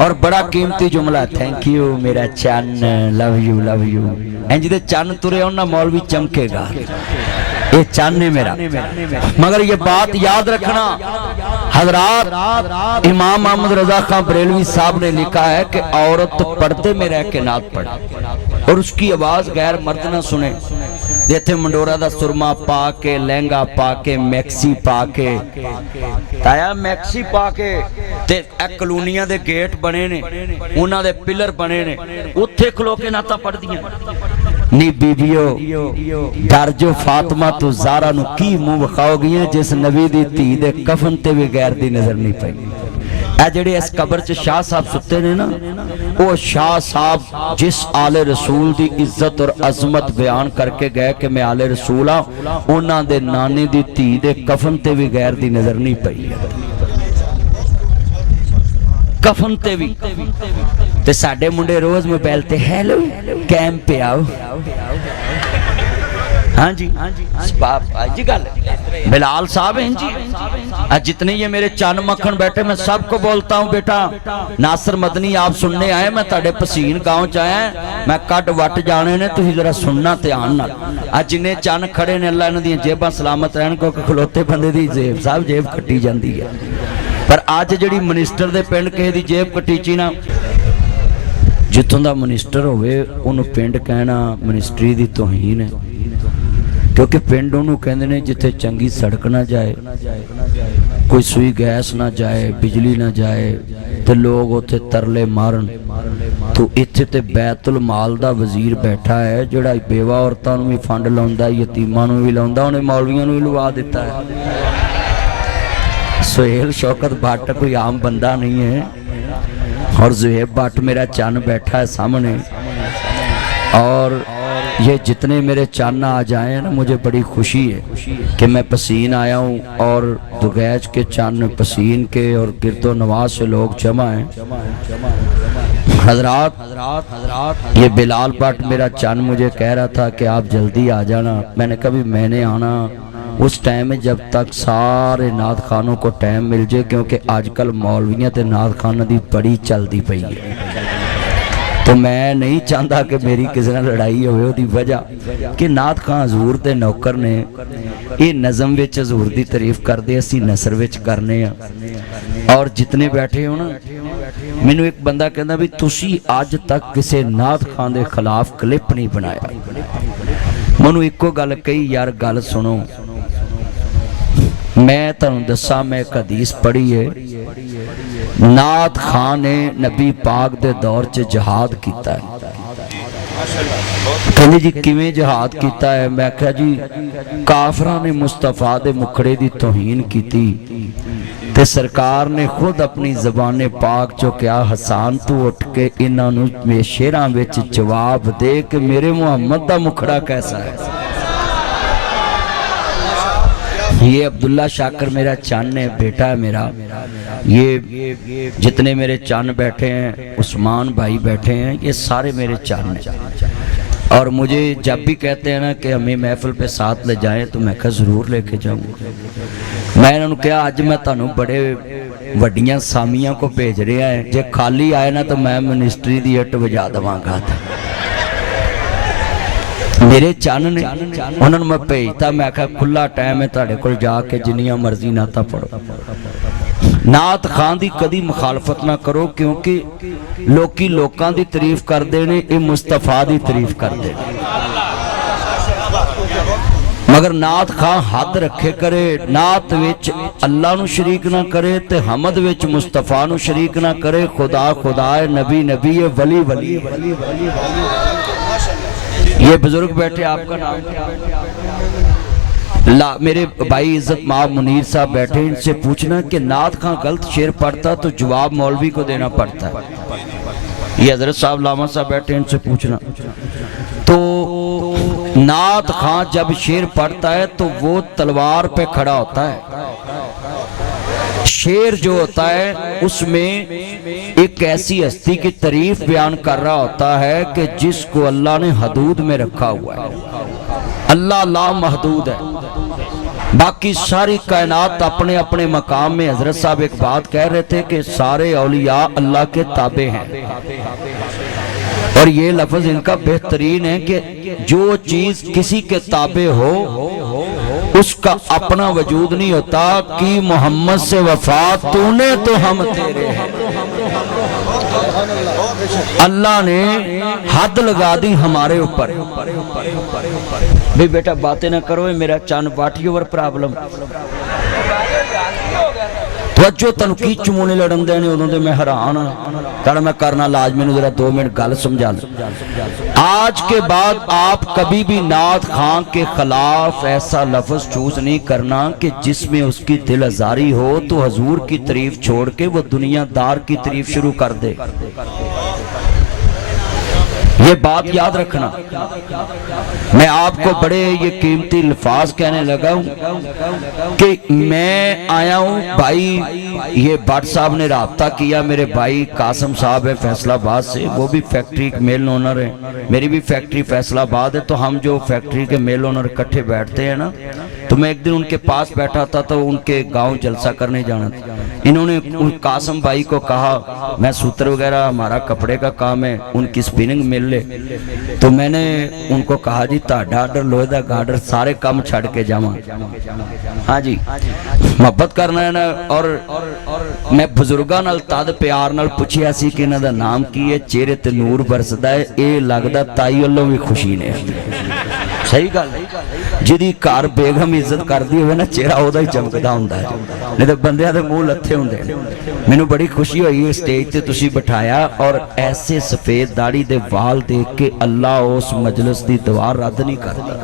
और बड़ा कीमती जुमला, थैंक यू मेरा चन, लव यू लव यू। इंज दे चन तुरे ना मौलवी चमकेगा, ये चन है मेरा। मगर ये बात याद रखना हजरात, इमाम मोहम्मद रजा खान बरेलवी साहब ने लिखा है कि औरत पर्दे में रह के नात पढ़े और उसकी आवाज गैर मर्द ना सुने। जिथे मंडोरा दा सुरमा पा के, लहंगा पा के, मैक्सी पा के, ताया मैक्सी पा के ते कलोनियां दे गेट बने ने, उन्हां दे पिलर बने ने, उत्थे खलो के नाता पढ़दियां नी बीबियो। डर जो फातिमा तो ज़ारा नू की मुंह विखाओगी जिस नबी दी धी दे कफन ते भी गैर दी नजर नहीं पई। ए जेड़े इस कबर च शाह साहब सुते ने ना, वो शाह साहब जिस आले रसूल दी इज्जत और अजमत बयान करके गए कि मैं आले रसूल हाँ, उन्हां दे नानी दी धी दे कफन ते भी गैर दी नजर नहीं पई। कफन ते भी ते साडे मुंडे रोज मोबाइल ते हेलो कैम पे आओ। हाँ जी जी गल बिलाल साहब हैं जी, जितने ये मेरे चन मक्खन बैठे मैं सबको बोलता हूँ बेटा नासिर मदनी आप सुनने आए, मैं ताड़े पसीन गांव च आया, मैं कट वट जाने ने, तुसीं जरा सुनना ध्यान नाल। अज जिन्ने चन खड़े ने अल्लाह इन्हां दी जेबां सलामत रहन, क्योंकि खलोते बंदे दी जेब साहब जेब कट्टी जाती है। पर अज जिहड़ी मिनिस्टर दे पिंड किसे दी जेब कट्टी ची ना, जित्थों दा मिनिस्टर होवे उहनूं पिंड कहना मिनिस्ट्री दी तौहीन है, क्योंकि पिंड उन्होंने कहते हैं जिथे चंगी सड़क ना जाए, कोई सुई गैस ना जाए, बिजली ना जाए, तो लोग उत्थे तरले मारन। तो इत्थे ते बैतुल माल दा वजीर बैठा है जिहड़ा बेवा औरतां नूं भी फंड लाउंदा, यतीमां नूं भी लाउंदा, उहने मौलवियां नूं भी लवा दिता है। सुहेल शौकत भट्ट कोई आम बंदा नहीं है, और जुहेब भट्ट मेरा चन बैठा है सामने, और ये जितने मेरे चन्न आज आए हैं ना, मुझे बड़ी खुशी है कि मैं पसीन आया हूँ और दुगैज के चन्न पसीन के और गिरदो नवाज से लोग जमा हैं। हजरात ये बिलाल भट्ट मेरा चन्न मुझे कह रहा था कि आप जल्दी आ जाना। मैंने कभी मैंने आना उस टाइम में जब तक सारे नात खानों को टाइम मिल जाए, क्योंकि आजकल मौलवियां ते नात खाना दी बड़ी चलती पई है। तो मैं नहीं चाहता कि मेरी किसी नाल लड़ाई होवे ओदी वजह कि नात खां हजूर दे नौकर ने, ये नज़म विच हजूर दी तारीफ करदे, असीं नसर विच करने आ। और जितने बैठे हो ना, मैनू एक बंदा कहंदा भी तुसीं अज तक किसी नात खां दे खिलाफ क्लिप नहीं बनाया। मैनू इक्को गल कही, यार गल सुनो, मैं तुहानूं दस्सां, मैं एक हदीस पढ़ी है, नात खान ने नबी पाक दे दौर च जहाद किया है। कहंदे जी किवें जहाद किया है? मैं कहा जी काफरां ने मुस्तफा दे मुखड़े दी तौहीन की ते सरकार ने खुद अपनी ज़बाने पाक चो क्या, हसान तू उठ के इन्हां नूं शेरां विच जवाब दे कि मेरे मुहम्मद दा मुखड़ा कैसा है। ये अब्दुल्ला शाकर मेरा चन्न है, बेटा है मेरा। ये जितने मेरे चन्न बैठे हैं, उस्मान भाई बैठे हैं, ये सारे मेरे चन्न हैं। और मुझे जब भी कहते हैं ना कि हमें महफिल पे साथ ले जाएं, तो मैं कहा ज़रूर लेके जाऊँगा। मैं इन्होंने कहा अज मैं तुहानूं बड़े वड्डियां सामियां को भेज रहा है, जे खाली आए ना तो मैं मिनिस्ट्री दी इट वजा देवांगा। मेरे चन्न ने उन्होंने मैं भेजता, मैं आखा खुला टाइम है तुहाडे कोल जाके जिन्नियां मर्जी नाता पढ़ो। नात खान दी कदी मुखालफत ना करो, क्योंकि लोकी लोकां दी तारीफ करदे ने, ये मुस्तफा दी तारीफ करदे ने। मगर नात खान हद रखे करे, नात विच अल्लाह नू शरीक ना करे ते हमद विच मुस्तफा नू शरीक ना करे। खुदा खुदा है, नबी नबी है, वली वली। ये बुजुर्ग बैठे, आपका नाम ला, मेरे भाई इज्जत माब मुनीर साहब बैठे, इनसे पूछना कि नात खां गलत शेर पढ़ता तो जवाब मौलवी को देना पड़ता है। ये हजरत साहब लामा साहब बैठे, इनसे पूछना। तो नात खां जब शेर पढ़ता है तो वो तलवार पे खड़ा होता है। शेर जो होता है उसमें एक ऐसी हस्ती की तारीफ बयान कर रहा होता है कि जिसको अल्लाह ने हदूद में रखा हुआ है। अल्लाह ला महदूद है। बाकी सारी कायनात अपने अपने मकाम में। हजरत साहब एक बात कह रहे थे कि सारे औलिया अल्लाह के ताबे हैं, और ये लफ्ज इनका बेहतरीन है कि जो चीज किसी के ताबे हो उसका अपना वजूद नहीं होता। कि मोहम्मद से वफा तूने तो हम तेरे हैं। अल्लाह ने हद लगा दी हमारे ऊपर। भी बेटा बातें ना करो, मेरा चन बाटी ओवर प्रॉब्लम तवज्जो तन की चमूने लड़न देने उदों ते मैं हैरान हाँ। मैं करना लाज, मैनू जरा 2 मिनट गल समझा। आज के बाद आप कभी भी नात खां के खिलाफ ऐसा लफ्ज चूज नहीं करना कि जिसमें उसकी दिल आजारी हो तो हजूर की तारीफ छोड़ के वो दुनियादार की तारीफ शुरू कर दे। ये बात याद रखना। मैं आपको बड़े ये कीमती अल्फाज कहने लगा हूं कि मैं आया हूं भाई, ये भट्ट साहब ने राब्ता किया, मेरे भाई कासम साहब है फैसलाबाद से, वो भी फैक्ट्री मेल ओनर है, मेरी भी फैक्ट्री फैसलाबाद है। तो हम जो फैक्ट्री के मेल ओनर इकट्ठे बैठते हैं ना, तो मैं एक दिन उनके पास बैठा था तो उनके गांव जलसा करने जाना था। इन्होंने कासम भाई को कहा मैं सूत्र वगैरह हमारा कपड़े का काम है, उनकी स्पिनिंग मिल ले। तो मैंने उनको कहा जी ताड़ा आर्डर लोहे का गार्डर सारे काम छड़ के जावा। हाँ जी मोहब्बत करना है ना। और मैं बुजुर्गों नाल तद प्यार नाल पुछिया सी कि इन्हां दा नाम की है, चेहरे ते नूर बरसदा है, ये लगदा ताई वालों भी खुशी ने। सही गल, जिहदी घर बेगम इज्जत करदी होवे ना चेहरा ओदा ही चमकदा हुंदा है, नहीं तो बंदियां दे मूंह लत्थे हुंदे ने। मैनूं बड़ी खुशी हुई स्टेज ते तुसीं बिठाया और ऐसे सफेद दाढ़ी दे वाल देख के अल्लाह उस मजलिस दी दुआ रद्द नहीं करदा।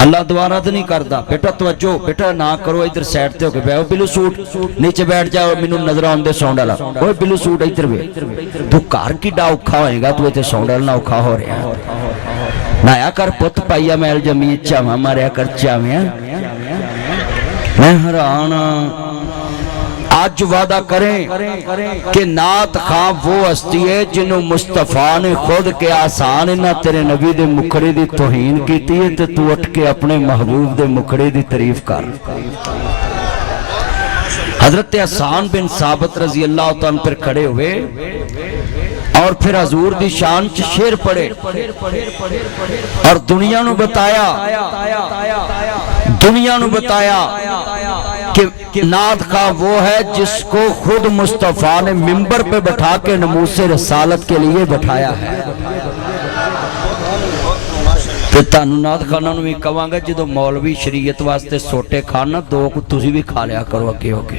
अल्लाह दुआ रद्द नहीं करता। बेटा तवज्जो, बेटा ना करो, इधर साइड ते होके बैठो। बिलू सूट नीचे बैठ जाओ, मैनू नजर आउंदे साउंड वाला। ओए बिलू सूट इधर वे, तू घर किड्डा औखा होएगा, तू इत्थे साउंड वाला ना औखा हो रहा। नाया कर पुत पाइया मैल जमी चावा मारिया कर चाविया। मैं हैरान आज वादा करें कि नात खां वो हस्ती है जिन्हों मुस्तफा ने खुद के आसान इन्हां तेरे नबी दे मुखड़े दी तौहीन कीती है ते तू उठ के अपने महबूब दे मुखड़े दी तारीफ कर। हजरत हसन बिन साबित रजी अल्लाह तआला पर खड़े हुए और फिर हजूर दी शान च शेर पढ़े और दुनिया नू बताया कि नात खां वो है जिसको खुद मुस्तफा ने मिंबर पे बैठा के नमूसे रसालत के लिए बैठाया है। ते तानू नात खाना नू भी कहांगा जो मौलवी शरीयत वास्ते सोटे खान ना दो तुसी भी खा लिया करो अगे होके।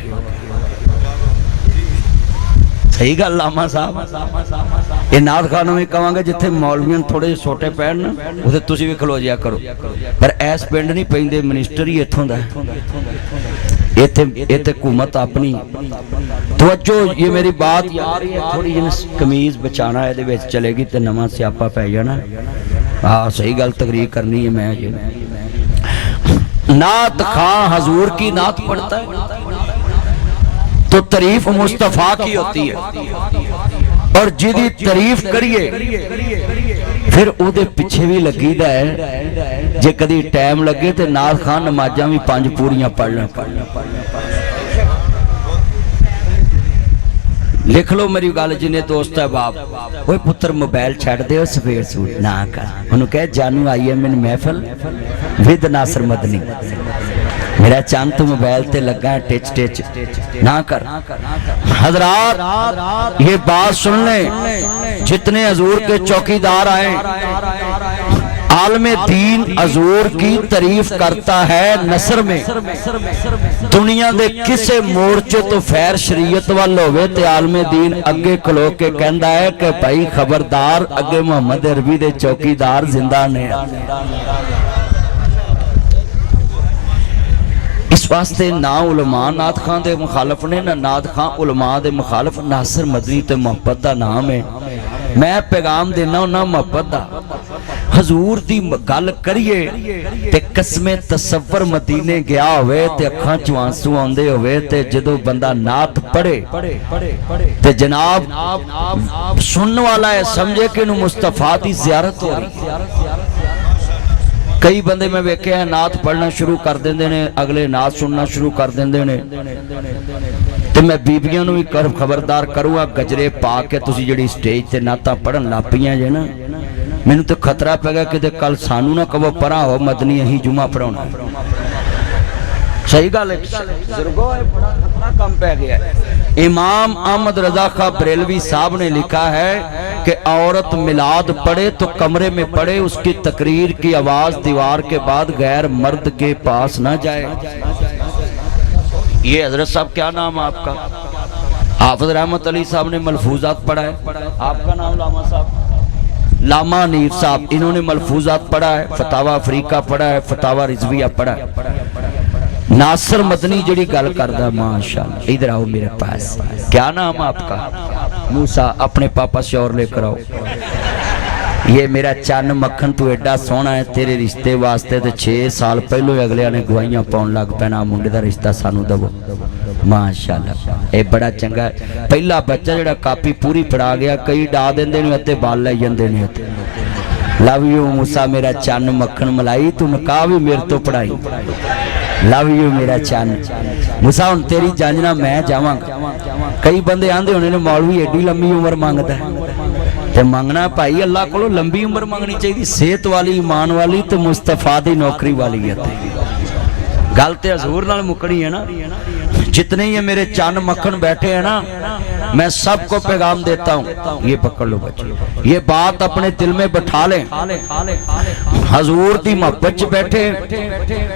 सही गल लामा साहब, ये नात खाना भी कहांगा जिथे मौलवियों थोड़े छोटे पैण ना उसे तुसी भी खलो जाया करो। पर ऐस पिंड नहीं पैंदे, मिनिस्टर ही इत्थों दा इत्थे हुकूमत अपनी। तवज्जो, ये मेरी बात यार थोड़ी जी कमीज बचाना है विच चलेगी तो नवा स्यापा पै जाना। हाँ सही गल तकरीर करनी है। मैं नात खां हजूर की नात पढ़ता है तो तारीफ मुस्तफा की होती है और जिदी तारीफ करिए फिर उहदे पिछे भी लगीदा है। जे कदी टाइम लगे तो नात खां नमाजा भी 5 पूरियां पढ़ लें। लिख लो मेरी गल, जिन्हें दोस्त है बाप, ओए पुत्र मोबाइल छड़ दे, सफेद सूट ना कर, उन्होंने कह जानू आई है मैंने महफल विद नासर मदनी, मेरा चंद तो मोबाइल ते लगा है टिच टिच ना कर। हजरात ये बात सुन ले, जितने हजूर के चौकीदार आए, आलमे दीन हजूर की तारीफ करता है नसर में। दुनिया दे किसे मोर्चे तो फैर शरीयत वाल होवे ते आलमे दीन अगे खलो के कहंदा है कि भाई खबरदार, अगे मोहम्मद अरबी दे चौकीदार जिंदा ने। इस वास्ते ना उलमा नात खां दे मुखालफ ने, ना नात खां उलमा दे मुखालफ। नासर मदनी ते मोहब्बत दा नाम है। मैं पैगाम देना ना मोहब्बत दा। हजूर दी गल करिए ते कसमे तसव्वुर मदीने गया होवे ते अखां चों आंसू आउंदे होवे ते जदों बंदा नात पढ़े ते जनाब सुनने वाला है समझे कि इन्हू मुस्तफा दी ज़ियारत हो रही। कई बंदे मैं वेख्या नात पढ़ना शुरू कर देंदे ने, अगले नात सुनना शुरू कर देंदे ने। ते मैं बीबियां नूं भी खबरदार करूँगा, गजरे पा के तुसीं जिहड़ी स्टेज ते नातां पढ़न लग पईआं जे ना, मैनूं तो खतरा पै गया कि कल सानू ना कहो परा हो मदनी अहीं जुमा पढ़ाउणा। सही गल है बुजुर्गो, बड़ा खतरा कम पै गया है। इमाम अहमद रजा खां बरेलवी साहब ने लिखा है कि औरत मिलाद पढ़े तो कमरे में पढ़े, उसकी तकरीर की आवाज दीवार के बाद गैर मर्द के पास ना जाए। ये हजरत साहब क्या नाम है आपका? हाफिज रहमत अली साहब ने मलफूजात पढ़ा है। आपका नाम लामा साहब? लामा नीर साहब, इन्होंने मलफूजात पढ़ा है, फतावा अफ्रीका पढ़ा है, फतावा रिजविया पढ़ा है। नासिर मदनी जड़ी गल करदा, माशाअल्लाह, इधर आओ मेरे पास। क्या नाम आपका? मूसा। अपने पापा से और लेकर आओ। ये मेरा चन्न मक्खन, तू एडा सोहना है, तेरे रिश्ते वास्ते तो 6 साल पहलों अगलियां ने गवाहियां पाउण लग पैना, मुंडे दा रिश्ता सानू दवो। माशाअल्लाह, ये बड़ा चंगा है। पहला बच्चा जिहड़ा कापी पूरी पढ़ा गया, कई डा देंदे ने अते बाल लै जांदे ने। लव यू मूसा मेरा चन्न मक्खन मलाई, तू निकाह भी मेरे तो पढ़ाई। लव यू मेरा चन्न मूसा, हुण तेरी जानना मैं जावांगा। कई बंदे आंदे होने ने मौलवी एडी लंबी उम्र मंगदा है, ते मंगना भाई अल्लाह कोलो लंबी उम्र मंगनी चाहिए, सेहत वाली, ईमान वाली ते मुस्तफा दी नौकरी वाली है। गल ते हजूर नाल मुकनी है ना। जितने ये मेरे चन्न मक्खन बैठे हैं ना, मैं सबको पैगाम देता हूँ, ये पकड़ लो बच्चे, ये बात अपने दिल में बैठा लें। हजूर दी मोहब्बत च बैठे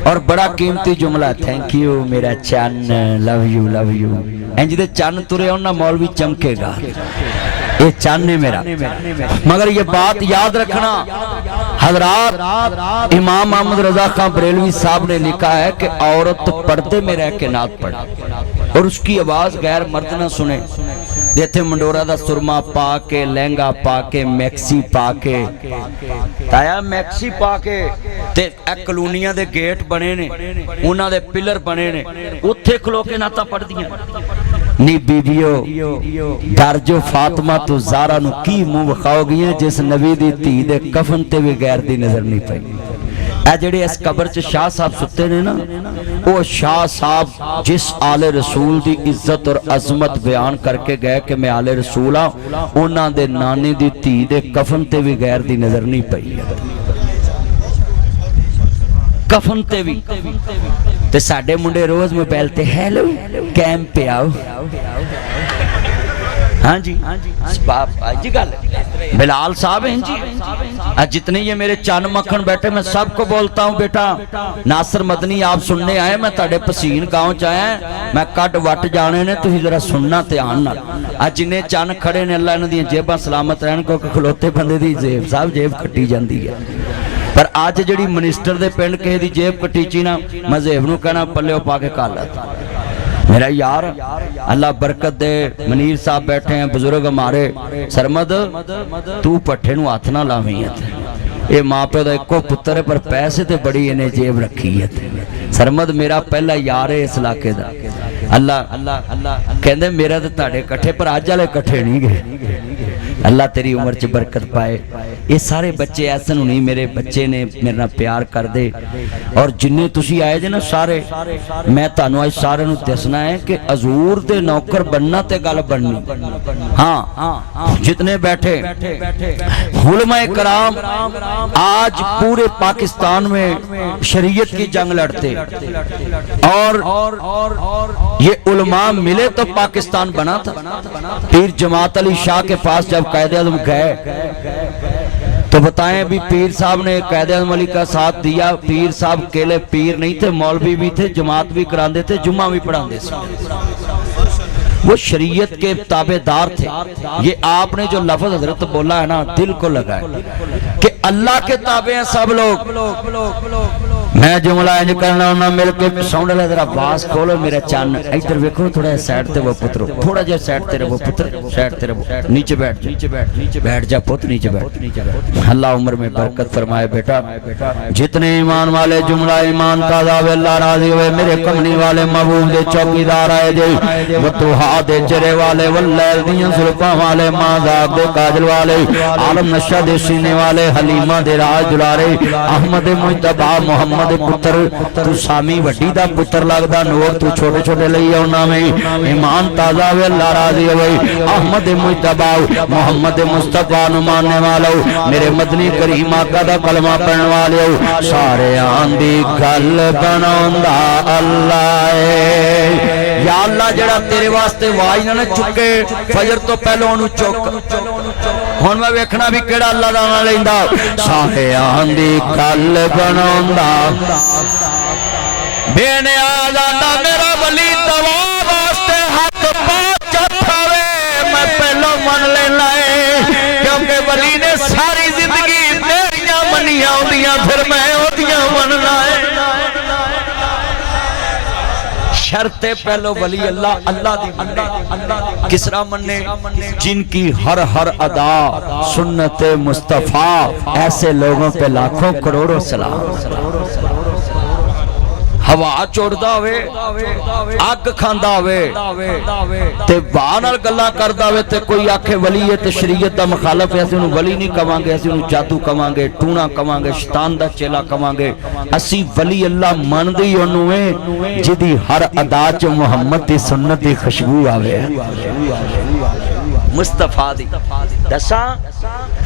और बड़ा कीमती जुमला, थैंक यू मेरा चन्न, लव यू लव यू। इंज दे चन्न तुरे होना मौलवी चमकेगा, ये चन्न है मेरा। मगर ये बात याद रखना हजरात, इमाम अहमद रजा खां बरेलवी साहब ने लिखा है कि औरत पर्दे में रह के नात पढ़े और उसकी आवाज गैर मर्द ना सुने। जिथे मंडोरा दा सुरमा पा के, लहंगा पा के, मैक्सी पा के, ताया मैक्सी पा के ते कलोनियां दे गेट बने ने, उन्हां दे पिलर बने ने, उत्थे खलो के नाता पढ़दियां। नी बीबियो डर जो फातिमा तो ज़ारा नू की मुंह विखाओगी, जिस नबी दी धी दे कफन ते भी गैर दी नजर नहीं पई। ए जेड़े इस कबर च शाह साहब सुते ने ना, वो शाह साहब जिस आले रसूल दी इज्जत और अजमत बयान करके गए कि मैं आले रसूल हाँ, उन्हां दे नाने दी धी दे कफन ते भी गैर दी नजर नहीं पई। कफन ते भी ते साडे मुंडे रोज मोबाइल ते हेलो कैंप पे आओ। हाँ जी जी गल बिलाल साहब हैं जी। जितने ये मेरे चन्न मक्खन बैठे, मैं सबको बोलता हूँ बेटा, नासिर मदनी आप सुनने आए, मैं ताड़े पसीन गांव च आया, मैं कट वट जाने ने, तुसीं जरा सुनना ध्यान नाल। अज जिन्ने चन्न खड़े ने, अल्लाह इन्हां दी जेबां सलामत रहन, क्योंकि खलोते बंदे दी जेब साहब जेब कट्टी जाती है। पर अज जिहड़ी मिनिस्टर दे पिंड किसी दी जेब कटीची ना, मज़हब नूं कहना पल्ले पा के खा लै। मेरा यार अल्लाह बरकत दे, मनीर साहब बैठे हैं बुजुर्ग हमारे, सरमद तू पट्ठे नूं हथ ना लावी है। ये माँ प्यो का एको पुत्र है, पर पैसे ते बड़ी इन्हें जेब रखी है। सरमद मेरा पहला यार है इस इलाके का। अल्लाह अल्लाह कहते मेरा तो ताड़े कट्ठे, पर अज वाले कट्ठे नहीं गए। अल्लाह तेरी उम्र च बरकत पाए। ये सारे बच्चे ऐसे नहीं, मेरे बच्चे ने मेरे नाल प्यार कर दे। और जिन्ने तुसी आए जे ना सारे, मैं तुहानू अज सारे नू दसना है कि हजूर दे नौकर बनना ते गल बननी। हाँ जितने बैठे उलमाए कराम आज पूरे पाकिस्तान में शरीयत की जंग लड़ते, और ये उलमा मिले तो पाकिस्तान बना था। पीर जमात अली शाह के पास जब कायदे आज़म गए तो बताएं भी पीर साहब ने कायदे आज़म अली का साथ दिया। पीर साहब केले पीर नहीं थे, मौलवी भी थे, जमात भी कराते थे, जुम्मा भी पढ़ाते थे। वो शरीयत के ताबेदार थे। ये आपने जो लफ्ज हजरत बोला है ना, दिल को लगा है कि अल्लाह के ताबे हैं सब लोग। मैं जुमला इंज करना होना मिल के साउंड वाला जरा आवाज खोलो मेरा चन्न इधर देखो थोड़ा साइड ते वो पुत्र थोड़ा जा साइड तेरे वो पुत्र साइड तेरे नीचे बैठ बैठ जा पुत्र नीचे बैठ। अल्लाह उम्र में बरकत फरमाए बेटा। जितने ईमान वाले जुमला ईमान ताजा वे अल्लाह राजी हुए मेरे कमनी वाले महबूब दे चौकीदार आए जे वतुहा दे चरे वाले वल्लैल दियां जुल्फां वाले माज़ाब दे काजल वाले आलम नशा दे सीने वाले हलीमा दे राज दुलारे अहमद मुजतबा मोहम्मद पुत्र तू सामी वड्डी दा पुत्र लगदा नूर तू छोटे छोटे लई आउना में ईमान ताजा वे अल्लाह राजी होवे अहमद मुजतबा मोहम्मद मुस्तफा नु मानने वालो मेरे मदनी करीम आका दा कलमा पढ़न वाले सारे आंदी गल बनांदा अल्लाह है। या अल्लाह जेड़ा तेरे वास्ते आवाज ना चुके फजर तो पहले ओनू चुक हुण मैं वेखना भी केड़ा अल्लाह दा नाम लैंदा सारे आंदी गल बनांदा बेनियाज़ आंदा मेरा वली दवा वास्ते हाथ पाँच उठावे मैं पहलो मन लेना है क्योंकि वली ने सारी जिंदगी मेरियां मनियां होंदियां फिर मैं ओदियां मनना है। शर्ते पहलो वली अल्लाह अल्लाह दी मन्ने किसरा मन्ने जिनकी हर हर अदा सुन्नत मुस्तफा ऐसे लोगों पे लाखों करोड़ों सलाम। हवा चोड़दा होवे अग खांदा होवे ते वाह नाल गल्लां करदा होवे ते कोई आखे वली है ते शरीयत दा मुखालफ है असीं उहनूं वली नहीं कवांगे असीं उहनूं जादू कवांगे टूणा कवांगे शैतान दा चेला कवांगे। असीं वली अल्लाह मनदे ही उहनूं है जिहदी हर अदा च मुहम्मद दी सुन्नत दी खुशबू आवे मुस्तफा दी। दसा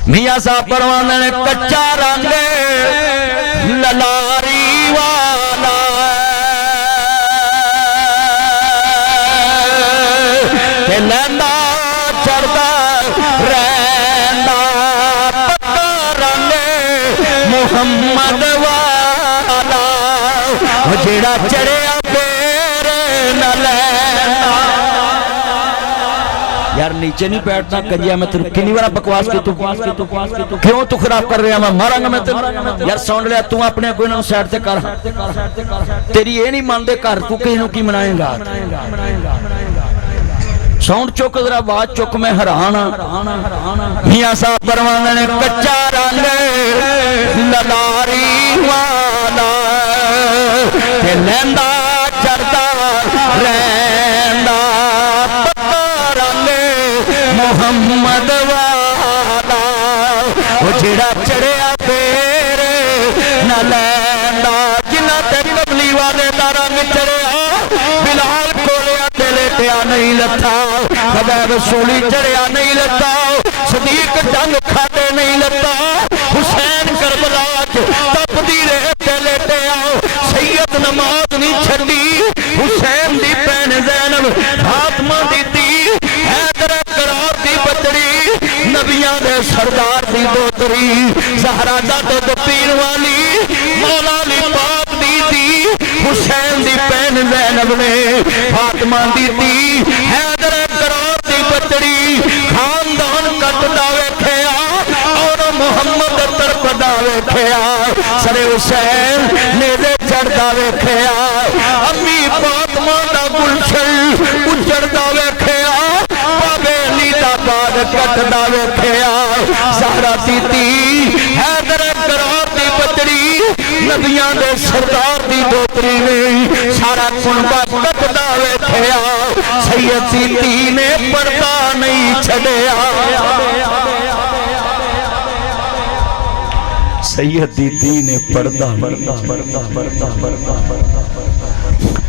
मियां साहब परवाने ने कच्चा रंग ललारी वाला लैंदा चढ़दा रैंदा पक्का रंग मुहम्मद वाला जेड़ा चढ़िया फेर न लैंदा। यार नीचे नहीं बैठना कजिया मैं तेरे कितनी बार बकवास की तू क्यों तू खराब कर रहा मैं मारांगा मैं तेरे यार सुन लिया तू अपने कोई ना साइड ते कर तेरी ये नहीं मानते घर तू किसी नूं की मनाएगा साउंड चुक जरा आवाज चुक मैं हैरान मियां साहब परवाने ने कच्चा रंग ललारी वाला ते लैंदा चढ़दा रैंदा पक्का रंग मुहम्मद वाला वो जेड़ा चढ़िया फेर न लैंदा जिन्ना ते कमली वाले दा रंग चढ़िया बिलाल कोलिया ते लेटिया नहीं लथा खबर रसूली चढ़िया नहीं लता सदीक जंग खाते नहीं लता हुसैन करबला तपदी रहे ते लेटे आओ सैयद नमाज नहीं छड़ी हुसैन दी भैन ज़ैनब फातिमा दी धी हैदर करार दी बचड़ी नबियां दे सरदार दी दोतरी ज़हरा दा तो पीर वाली मौला अली पाक दी धी हुसैन दी भैन ज़ैनब ने फातिमा दी धी हैदर करार दी बचड़ी खानदान कटदा वेखिया और मुहम्मद तरपदा वेखिया सरे हुसैन नेज़े चढ़दा वेखिया अम्मी फातिमा दा गुलशन उजड़दा वेखिया बाबे अली दा बाग कटदा वेखिया ज़हरा दी धी हैदर करार दी बचड़ी नबियां दे सरदार दी दोतरी ने सारा कुनबा कटदा वेखिया सैयद दी धी ने पर्दा नहीं छड़िया सैयद दी धी ने पर्दा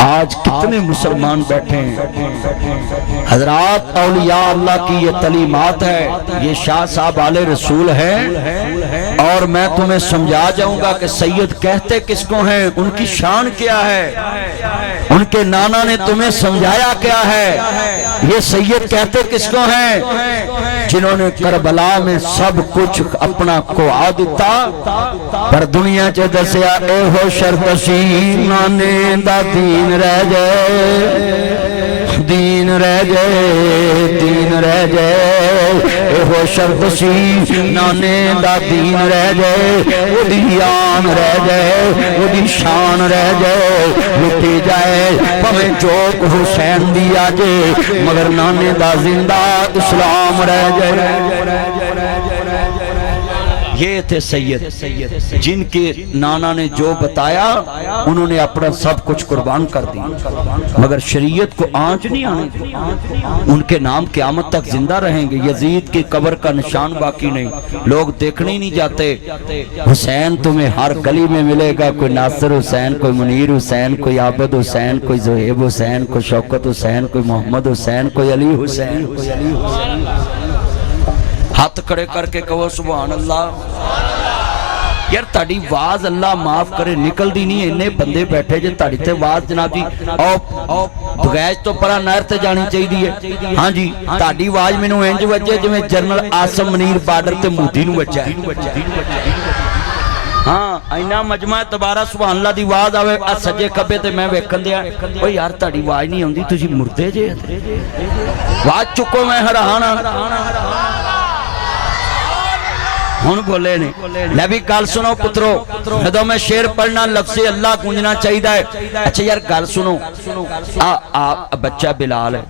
आज कितने मुसलमान बैठे हैं हजरात औलिया अल्लाह की ये तलीमात है ये शाह साहब आले रसूल है और मैं तुम्हें समझा जाऊंगा कि सैयद कहते किसको हैं उनकी शान क्या है उनके नाना ने तुम्हें समझाया क्या है ये सैयद कहते किसको हैं जिन्होंने करबला में सब कुछ अपना कुआ दिता पर दुनिया च दसिया एहो शर्त सी नाने दा दीन रह जाए दीन रह जाए दीन रह जाए एहो वो शर्त सी नाने दा दीन रह जाए, ओदी आन रह जाए, ओदी शान रह जाए, लुटी जाए भावें चौक हुसैन दी आ जाए, मगर नाने दा जिंदा इस्लाम रह जाए। ये थे सैयद जिनके नाना ने जो बताया उन्होंने अपना सब कुछ कुर्बान कर दिया, मगर शरीयत को आंच नहीं आने दी। उनके नाम क़यामत तक जिंदा रहेंगे। यजीद की कब्र का निशान बाकी नहीं, लोग देखने ही नहीं जाते। हुसैन तुम्हें हर गली में मिलेगा, कोई नासिर हुसैन, कोई मुनीर हुसैन, कोई आबिद हुसैन, कोई ज़ुहैब हुसैन, कोई शौकत हुसैन, कोई मोहम्मद हुसैन, कोई अली हुसैन, कोई अली हुसैन। हाथ खड़े करके कहो सुभान अल्लाह। यार ताड़ी आवाज अल्लाह माफ करे निकलती नहीं, इन्ने बंदे बैठे जे ताड़ी ते आवाज जनाब जी बगैज तो परा नहर ते जानी चाहिए है। हाँ जी, ताड़ी आवाज मैनू इंज वजे जिवें जनरल आसम मनीर बार्डर ते मोदी नूं वज्जा है। हाँ इन्ना मजमा तबारा सुभान अल्लाह दी आवाज आवे आ सज्जे खब्बे ते मैं वेखन दिया ओ यार ताड़ी आवाज नहीं आउंदी, तुसीं मुर्दे जे आवाज चुको। मैं हैरान हुण बोले ने। ले भी गल सुनो पुत्रो, जदों मैं शेर पढ़ना लफ्ज़े अल्लाह गूंजना चाहिए है। अच्छा यार गल सुनो, आ बच्चा बिलाल है,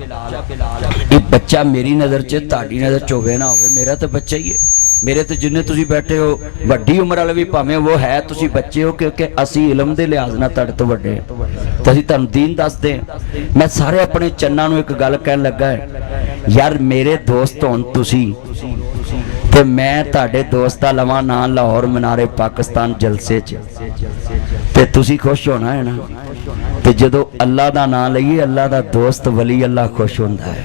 ये बच्चा मेरी नज़र च ताड़ी नज़र च होवे ना होवे, मेरा तो बच्चा ही है। मेरे तो जिन्ने तुसी बैठे हो वड्डी उम्र वाले भी भावें वो है, तुसी बच्चे हो, क्योंकि असी इलम दे लिहाज नाल तुहाडे तो वड्डे ते असीं तुहानूं दीन दसदे। मैं सारे अपने चन्ना नूं एक गल कहण लगा है, यार मेरे दोस्त होण तुसी ते मैं ताड़े दोस्त दा लवां नां लाहौर मीनारे पाकिस्तान जलसे च, ते तुसी खुश होना है ना। ते जदों अल्लाह दा नां लईए, अल्लाह दा दोस्त वली अल्लाह खुश होंदा है।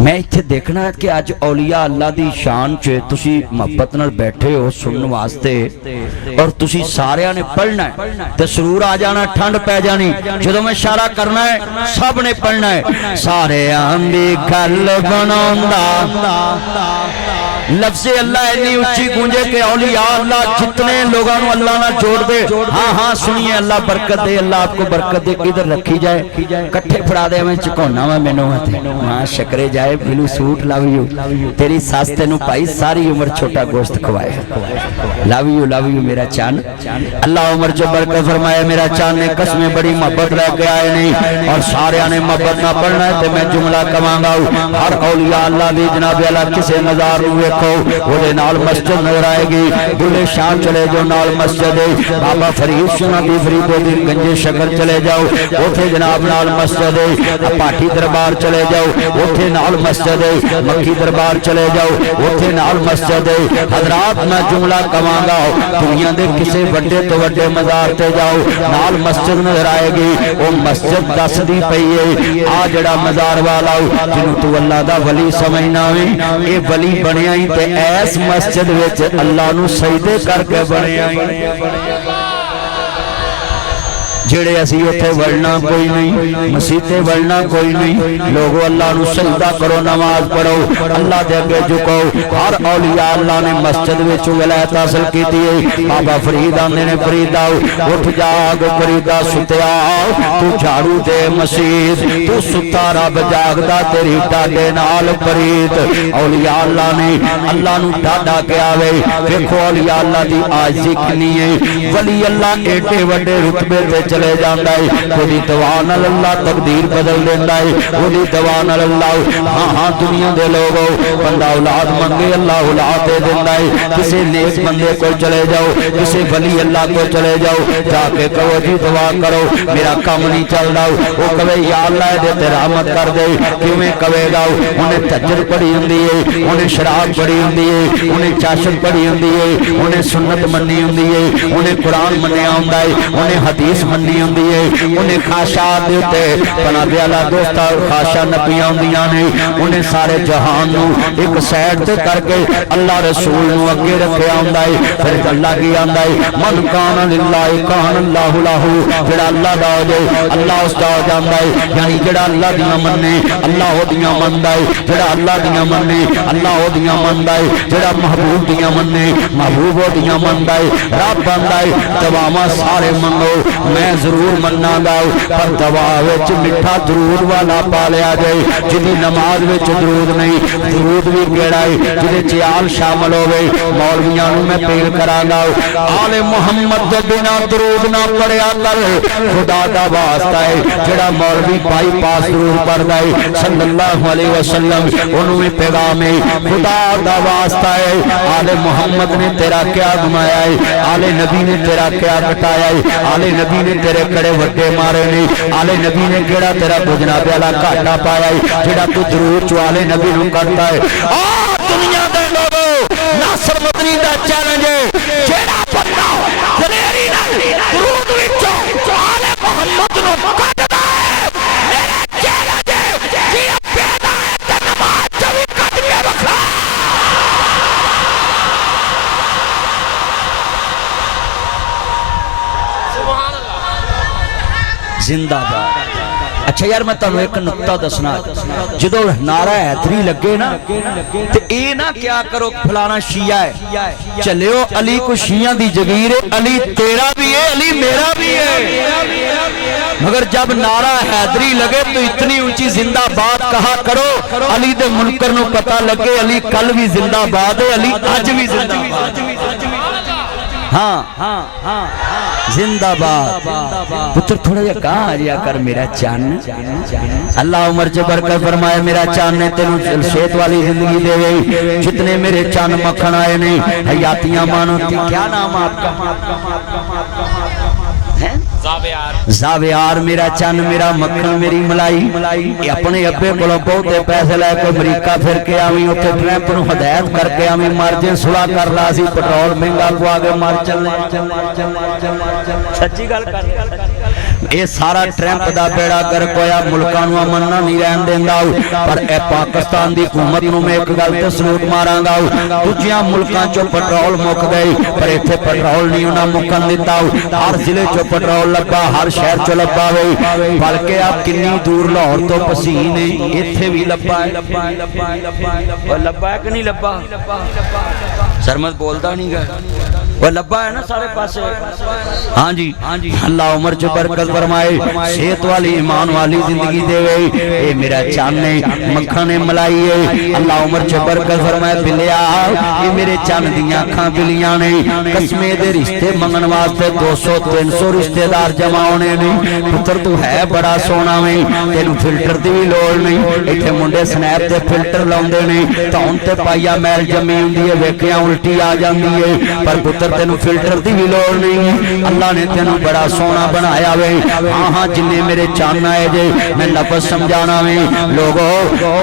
मैं इत्थे देखना है कि अज औलिया अल्लाह दी शान च तुसी मुहब्बत नाल बैठे हो सुनने वास्ते, और तुसी सारियां ने पढ़ना है ते सुरूर आ जाना, ठंड पै जानी। जदों मैं इशारा करना है सब ने पढ़ना है। सारियां दी गल बनांदा लफ्ज़े अल्लाह इतनी ऊंची गूंजे कि औलिया अल्लाह जितने लोगों को अल्लाह ना जोड़ दे। हाँ हाँ सुनिए, अल्लाह बरकत दे, अल्लाह आपको बरकत दे। इधर रखी जाए, कट्ठे फड़ा दे, मैं चुकाना वा मैनू हाँ शकरे जाए बिलू सूट लव यू। तेरी सस तेनू भाई सारी उम्र छोटा गोश्त खवाए। लव यू मेरा चान। अल्लाह उम्र जो बरकत फरमाए। मेरा चान ने कसमें बड़ी मोहब्बत लेके आए नहीं, और सारे ने मोहब्बत ना पढ़ना है तो मैं जुमला कवांगा। हर औलिया अल्लाह दी जनाब अल्लाह किसे मज़ार नूं वेखो ओदे नाल मस्जिद नजर आएगी। बुले शाह चले जाओ नाल मस्जिद है। बाबा फरीद सुना दी फरीदो दी गंजे शकर चले जाओ, उथे जनाब नाल मस्जिद है। पाठी दरबार चले जाओ, उथे नाल मस्जिद है। मक्खी दरबार चले जाओ, उथे नाल मस्जिद है। हजरात मैं जुमला कवांगा, दुनिया दे किसे वड्डे तो वड्डे मज़ार ते जाओ, नाल मस्जिद नजर आएगी। वो मस्जिद दसदी पई है आ जड़ा मज़ार वाला जिन्हों तू अल्लाह दा वली समझना वे, ये वली बनिया ही ते ऐस मस्जिद विच अल्लाह नू सजदे करके बनिया ही। जेड़े असी उत्थे वड़ना कोई नहीं, मसीते वड़ना कोई नहीं। लोगो अल्लाह नू सजदा करो, नमाज पढ़ो, अल्लाह दे अगे झुको। हर औलिया अल्लाह ने मस्जिद विच विलायत हासिल कीती है। बाबा फरीद आंदे ने फरीदा उठ जाग फरीदा सुत्या, तू झाड़ू दे मसीत, तू सुता रब जागदा तेरी डाडे नाल फरीद। औलिया अल्लाह ने अल्लाह नू डाडा किया वे। देखो औलिया अल्लाह दी आजिज़ी कितनी है। वली अल्लाह एडे वड्डे रुतबे ते चले जाता है, ओदी दवा नाल अल्लाह तकदीर बदल देता है। ओदी दवा नाल अल्लाह हाँ हाँ दुनिया दे लोग बंदा औलाद मंगे अल्लाह औलाद दे देता है। किसी नेक बंदे को चले जाओ, किसी वली अल्लाह को चले जाओ, जाके कहो जी दुआ करो मेरा काम नहीं चल रहा, वो कहे या अल्लाह दे ते रहमत कर दे। किवें कहेगा? उन्हें तज्जर पड़ी हुंदी है, उन्हें शराब पड़ी हुंदी है, उन्हें चाशत पड़ी हुंदी है, उन्हें सुन्नत मन्नी हुंदी है, उन्हें कुरान मन्निया हुंदा है, उन्हें हदीस मन्नी हुंदी है, उन्हें खाशात दे उत्ते पना दे अल्लाह दोस्ता खाशा नपियां हुंदियां ने। उन्हें सारे जहान नू एक साइड ते करके अल्लाह रसूल नू अगे रखिया हुंदा है। फिर अल्लाह की आंदा है मन कान लिल्लाह कान अल्लाहु लहू। जेड़ा अल्लाह दा हो जाए अल्लाह उस दा हो जांदा है। यानी जेड़ा अल्लाह दियां मन्ने अल्लाह ओदियां मनदा है, जेड़ा अल्लाह दियां मन्ने अल्लाह ओदियां मनदा है, जेड़ा महबूब दियां मन्ने महबूब ओदियां मनदा है। रब आंदा है दवावां सारे मंगो मैं जरूर मन्नांगा पर दवा विच मिठा दरूद वाला पा लिया जाए जिहदी नमाज विच दरूद नहीं दरूद भी केड़ा है जिहदे च आल शामिल होवे मौलवियां नूं मैं अपील करांगा आले मुहम्मद दे बिना दरूद ना पढ़िया कर खुदा दा वास्ता है जेड़ा मौलवी बाईपास दरूद पढ़दा है सल्लल्लाहु अलैहि वसल्लम ओनू भी पैगाम है खुदा दा वास्ता है आले मुहम्मद ने तेरा क्या घुमाया है आले नबी ने तेरा क्या कटाया है आले नबी ने तेरे कड़े वड्डे मारे नहीं आले नबी ने केड़ा तेरा गुजनाबे वाला घाटा पाया है जेड़ा तू जरूर चुआले नबी नूं करता है आ दुनिया दे लोगो नासर मदनी दा चैलेंज है जेड़ा बंदा दलेरी नाल दरूद विचों आले मुहम्मद नूं कटदा है मेरा चैलेंज है कि पैदा है ते नमाज च भी कट के रखा जिंदाबाद। अच्छा यार मैं तुहानू एक नुक्ता दसना जो नारा हैदरी लगे ना ते ए ना क्या करो फलाना शिया है चलियो अली को शिया दी जगीर है अली तेरा भी है अली मेरा भी है मगर जब नारा हैदरी लगे तो इतनी ऊंची जिंदाबाद कहा करो अली दे मुनकर नू पता लगे अली कल भी जिंदाबाद है अली अज भी जिंदाबाद हाँ हाँ हाँ जिंदाबाद पुत्र थोड़ा जा कहाँ आ जाया कर मेरा चान अल्लाह उमर च बरकत फरमाए मेरा चान ने तेनू सेहत वाली जिंदगी दे गई जितने मेरे चान मक्खन आए नहीं हयातियां मानो क्या नाम आपका जावेयार मेरा चन मेरा मक्खन मेरी मलाई अपने अब्बे को बहुते पैसे लैके अमरीका फिर के आवी उत्थे ट्रैंप नूं हदायत करके आवी मार्जिन सुला कर ला सी पेट्रोल महंगा पवा के मर चलने सच्ची गल कर ये सारा ट्रैंप दा बेड़ा गर्क होया मुल्कां नूं अमन नहीं रहन देंदा पर ए पाकिस्तान दी हुकूमत नूं मैं एक गल ते सलूट मारांगा दूजियां मुल्कां चों पेट्रोल मुक गए पर इत्थे पेट्रोल नहीं उन्हां मुकन दिता हर जिले चों पेट्रोल लब्बा हर शहर चो लब्बा बल्कि आप किन्नी दूर लाहौर तो पसीन इत्थे भी लब्बा लब्बा है कि नहीं लब्बा सरमत बोलता नहीं गा वो लब्बा है ना सारे पासे हाँ जी अल्लाह उमर च बरकत फरमाए सेहत वाली ईमान वाली जिंदगी दे ए मेरा चन है मक्खन मलाई है अल्लाह उमर च बरकत फरमाए बिलिया ये मेरे चन दियां अखां बिलियां ने कस्मे दे रिश्ते मंगन वास्ते 200-300 रिश्तेदार जमा होने नहीं पुत्र तू है बड़ा सोना में तेनू फिल्टर की भी लोड़ नहीं इत्थे मुंडे स्नैप ते फिल्टर लाउंदे ने धौन ते पाइया मैल जमी हुंदी है वेखिया उल्टी आ जाती है पर पुत्र तेनू फिल्टर की भी लोड़ नहीं अल्लाह ने तेनू बड़ा सोना बनाया वे हाँ हाँ जिन्ने मेरे चान आए जे मैं लफज समझाना वे लोगो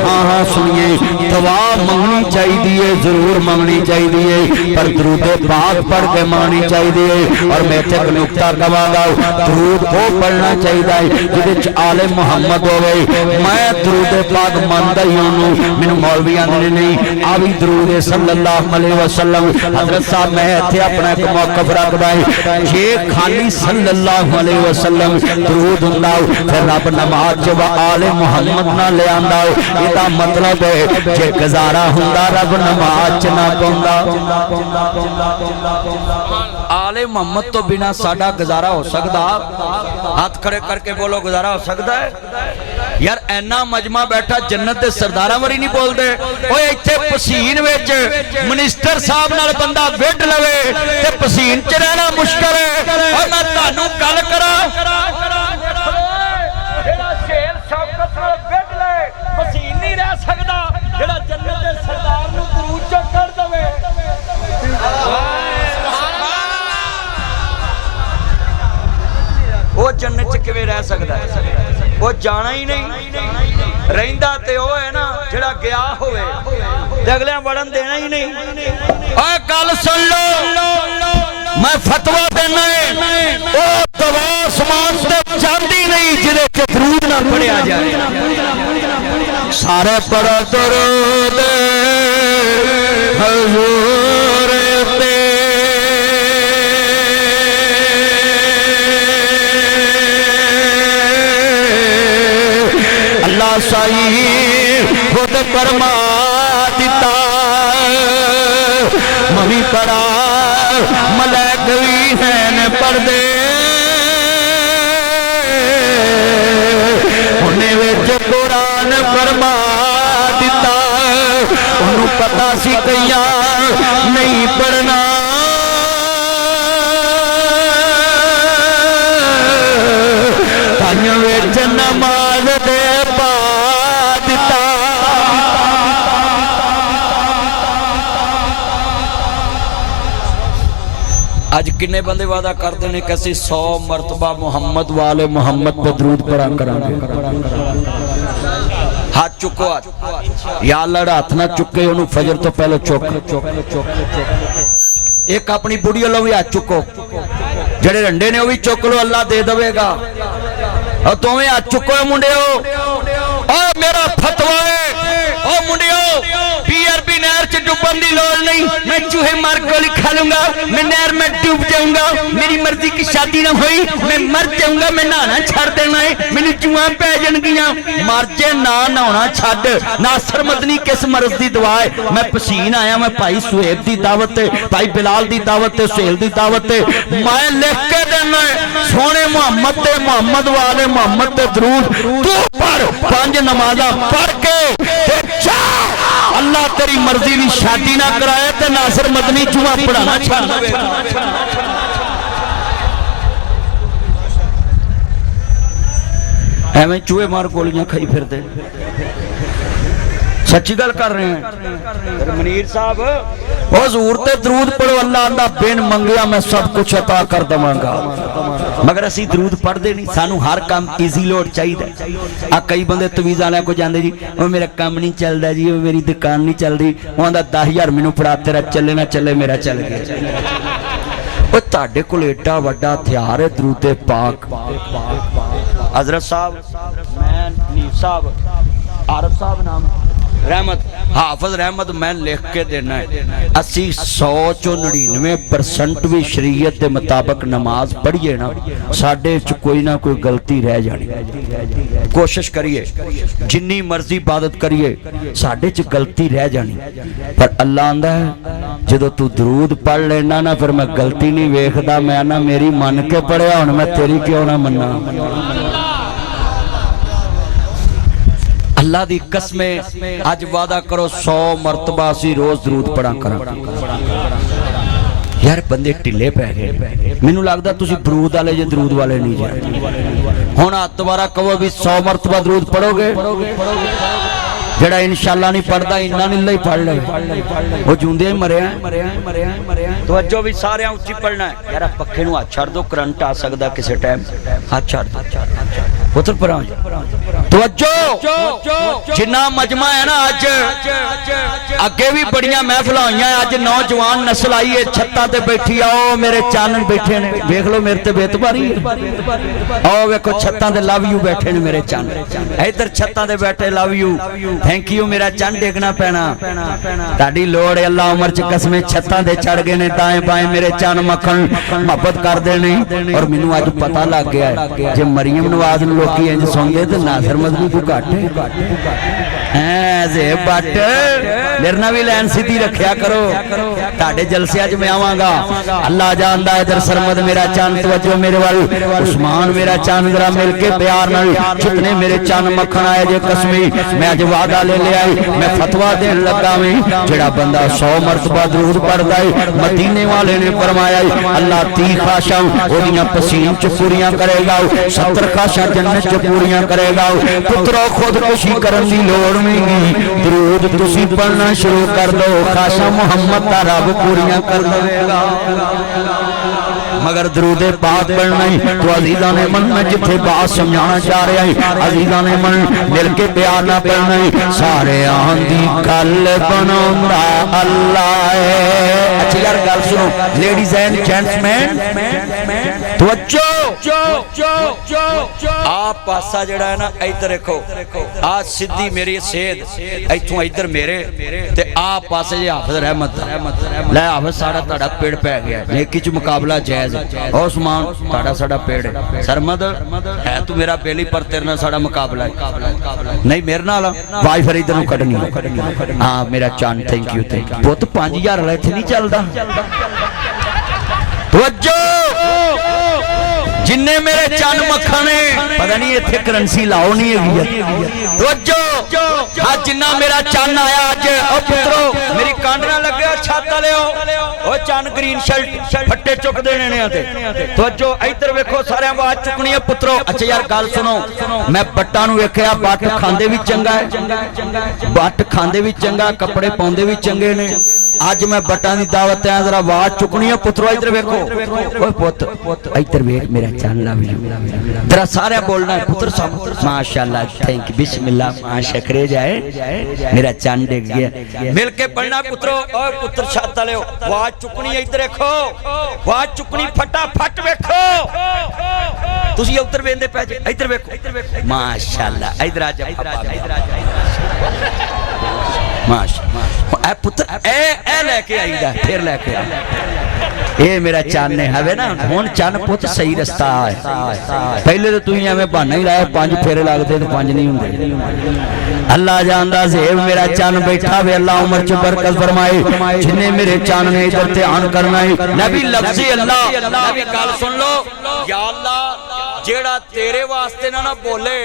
हाँ हाँ सुनिए दवा मंगनी चाहिए जरूर मंगनी चाहिए पर दरूदे पाक पढ़ के मंगनी चाहिए और मैं इत्थे एक नुक्ता कहांगा दरूद वो पढ़ना चाहिए जिहदे आले मुहम्मद होवे मैं दरूदे पाक मनदा ही ओनू मैनू मौलवी आंदे नहीं आ भी दरूद सल्लल्लाहु अलैहि वसल्लम हजरत साहब मैं इत्थे अपना एक मौकफ रखदा है जे खाली सल्लल्लाहु अलैहि वसल्लम दरूद हुंदा फिर रब नमाज च आले मुहम्मद ना ले आंदा इहदा मतलब है जे गुजारा हुंदा रब नमाज च ना पाउंदा आले मोहम्मद तो बिना साडा गुजारा हो सकदा हाथ खड़े करके बोलो गुजारा हो सकता है यार ऐना मजमा बैठा जन्नत दे सरदारां वरी नहीं बोलदे ओए इत्थे पसीन विच मिनिस्टर साहब नाल बंदा वेड लवे ते पसीन च रहना मुश्किल है और मैं तुहानू गल करा जेड़ा शेर शौकत नाल वेड ले पसीन नहीं रह सकदा जेड़ा जन्नत दे सरदार नू दरूद च कर दवे वो जन्नत च किवें रह सकदा है वो जाना ही नहीं रहिंदा ते ओ है ना जेड़ा गया होवे ते अगले वड़न देना ही नहीं ओए गल सुन लो मैं फतवा देना है ओ दवा आसमान ते जांदी नहीं जिदे ते दरूद ना पढ़िया जाए सारे पढ़ो दरूद हुजूर ते साई खुद फरमा दिता मवी पड़ा मलैक भी हैं पढ़दे फरमा दिता। उन्होंने पता सी कईयां नहीं पढ़ना, ताइयों विच नमाज दे पा दिता। अज किन्ने बंदे वादा करते हैं कि असीं 100 मरतबा मुहम्मद वाले मुहम्मद पे दरूद पढ़ा करांगे। हाथ चुको, हाथ या लड़ हाथ ना चुके, उन्होंने फजर तो पहले चुक। एक अपनी बुढ़ी वालों भी हाथ चुको, जेड़े रंडे ने वो भी चुक लो, अल्लाह दे देगा। और तुम्हें हाथ चुको मुंडियो, और मेरा फतवा है ओ मुंडियो, PRP नहर च डुबन की लोड़ नहीं। मैं चूहे मार गोली खा लूंगा, मैं नहर में डूब जाऊंगा, मेरी मर्जी की शादी ना हुई, मैं मर जाऊंगा, मैं नहाना छड़ देना है, मैनू चूहा पै जाएगियां। मर जे ना नहाना छड़। नासर मदनी किस मर्ज की दुआ है। मैं पसीन आया, मैं भाई सुहेब की दावत है, भाई बिलाल की दावत है, सुहेल की दावत है, मैं लिख के देना सोने मुहम्मद ते मुहम्मद वाले मुहम्मद ते दरूद तू पढ़। 5 नमाज़ां पढ़ के अल्लाह तेरी मर्जी की शादी ना कराए तो नासर मदनी चूहा पढ़ाना छड़ दे। एवं चूहे मार गोलियां खाई फिरते। सच्ची गल कर रहे हैं मनीर साहब। हुजूर ते दरूद पढ़ो, अल्लाह आंदा बिन मंगिया मैं सब कुछ अता कर दवांगा। मगर असी दरूद पढ़ते नहीं, सानू हर काम ईजी लोड चाहिए। आ कई बंदे तवीज़ वाले को जाते जी, वो मेरा काम नहीं चलता जी, वो मेरी दुकान नहीं चल रही, वो आंदा 10,000 मैनू फड़ा, तेरा चले ना चले मेरा चल गया। वो तुहाडे कोल एडा वड्डा हथियार है दरूद पाक। हजरत साहब, मैं नीफ साहब, आरफ साहब नाम रहमत, हाफिज रहमत, मैं लिख के देना है। असी 100 चों 99% भी शरीयत के मुताबिक नमाज पढ़िए ना, साडे च कोई ना कोई गलती रह जानी। कोशिश करिए, जिन्नी मर्जी इबादत करिए, साडे च गलती रह जानी। पर अल्लाह आंदा है जदों तू दरूद पढ़ लेना ना, फिर मैं गलती नहीं वेखदा, मैं ना मेरी मन के पढ़िया, हुण मैं तेरी क्यों ना मन्ना। अल्लाह दी कसमें अज वादा करो 100 मरतबा असी रोज दरूद पढ़ा करा। यार बंदे ढिले पै गए, मैनू लगदा तुसी दरूद वाले जे दरूद वाले नहीं जे। हुण हाथ दोबारा कहो भी 100 मरतबा दरूद पढ़ोगे। जेड़ा इंशाअल्लाह नहीं पढ़ता इन्ना नीला ही पढ़ ले, वो जूंदे मरिया। तवज्जो भी सारे उच्ची पढ़ना है। यार पखे नूं हाथ छड़ दो, करंट आ सकदा किसी टाइम, हाथ छड़ दो पुत्र पर। तवज्जो, जिन्ना मजमा है ना अज, अगे भी बड़ियां महफिल होईयां, अज नौजवान नस्ल आई है छत्तां ते बैठी। आओ मेरे चानन बैठे ने, देख लो मेरे ते बेतबारी। आओ वेखो छत्तां ते लव यू बैठे ने मेरे चानन, इधर छत्तां ते बैठे लव यू, थैंक यू मेरा चंद देखना पैना, ताड़ी लोड़ अल्लाह उमर च कसमें छत्तां दे चढ़ गए ने, दाएं बाएं मेरे चन मक्खन मोहब्बत करदे ने। और मैनू अज पता लग गया है जे मरियम नवाज नूं लोकी इंज सुणदे ते नासर मदनी को घट है। बट मेरे नाल भी लैन सीधी रखिया करो, ताड़े जलसिया च मैं आवांगा। अल्लाह जानदा है इधर सरमद मेरा चन, तवज्जो मेरे वाल, उस्मान मेरा चन, जरा मिल के प्यार नाल जितने मेरे चन मक्खन आए जे कसमी, मैं अज वादा ले लिया, मैं फतवा देन लगा में। जेड़ा बंदा 100 मरतबा दरूद पढ़दा है, मदीने वाले ने फरमाया अल्लाह 30 ख्वाहिशां ओदियां पसीन च पूरियां करेगा, 70 ख्वाहिशां जन्नत च पूरियां करेगा। पुत्रो खुदकुशी करन दी लोड़ नहीं, दरूद तुसी पढ़ना शुरू कर दो, ख्वाहिशां मुहम्मद दा रब पूरियां कर देगा। मगर दरूदे पाक पढ़ना ही तो अजीज़ां ने मन में जिथे बात समझाना चाह रहा है, अजीज़ां ने मन मिल के प्यार ना पढ़ना ही, सारे आंधी गल बनाउंदा अल्लाह है। अच्छा यार गल सुनो लेडीज एंड जेंट्समैन, तवज्जो, आ पासा जड़ा है ना इधर देखो, आ सीधी मेरी सेहत इथों इधर मेरे ते आ पासे जे हाफिज रहमत लै हाफिज साड़ा ताड़ा पेड़ पै गया, नेकी च मुकाबला जायज है। और उस्मान ताड़ा साड़ा पेड़ है, सरमद है तू मेरा बेली पर तेरे नाल साड़ा मुकाबला है नहीं, मेरे नाल वाई फिर इधर कटनी। हाँ मेरा चांद थैंक यू पुत 5000 वाला इत्थे नहीं चलदा। तवज्जो, जिन्ने मेरे चन मक्खन पता नहीं इत्थे करंसी लाओ नहीं है। तवज्जो, आज जिन्ना मेरा चन आया अज ओ पुत्रो मेरी कंड ना लगे छत वालिओ ओ चन ग्रीन शर्ट फट्टे चुक देने ने ते तो जो इधर वेखो सारे आवाज चुकनी है पुत्रो। अच्छा यार गल सुनो मैं बट्टा नूं वेखिया बट खांदे भी चंगा है बट खांदे भी चंगा कपड़े पाउंदे भी चंगे ने अज मैं बट्टां दी दावत है जरा आवाज चुकनी है पुत्रो इधर वेखो ओए पुत इधर वेख मेरा चन लव यू जरा सारे बोलना है पुत्र साहब माशाल्लाह थैंक यू बिस्मिल्लाह मां शकरे जाए मेरा चन डिग गया मिल के पढ़ना पुत्रो ओए पुत्र छत वालिओ आवाज चुकनी है इधर देखो आवाज चुकनी फटाफट वेखो तुसी उधर वेंदे पै जे इधर वेखो माशाल्लाह इधर आ जा माशाल्लाह ए पुत्र ए लेके आईदा फिर लेके आ ये मेरा चन है हवे ना हुण चन पुत सही रास्ता है पहले तो तुसीं एवें बहाना ही लाया 5 फेरे लगदे ते 5 नहीं हुंदे अल्लाह जानदा ज़ेब मेरा चन बैठा वे अल्लाह उम्र च बरकत फरमाए जिन्ने मेरे चन ने इधर ध्यान करना है नबी लफ्ज़ी अल्लाह नबी गल सुन लो या अल्लाह जेड़ा तेरे वास्ते ना बोले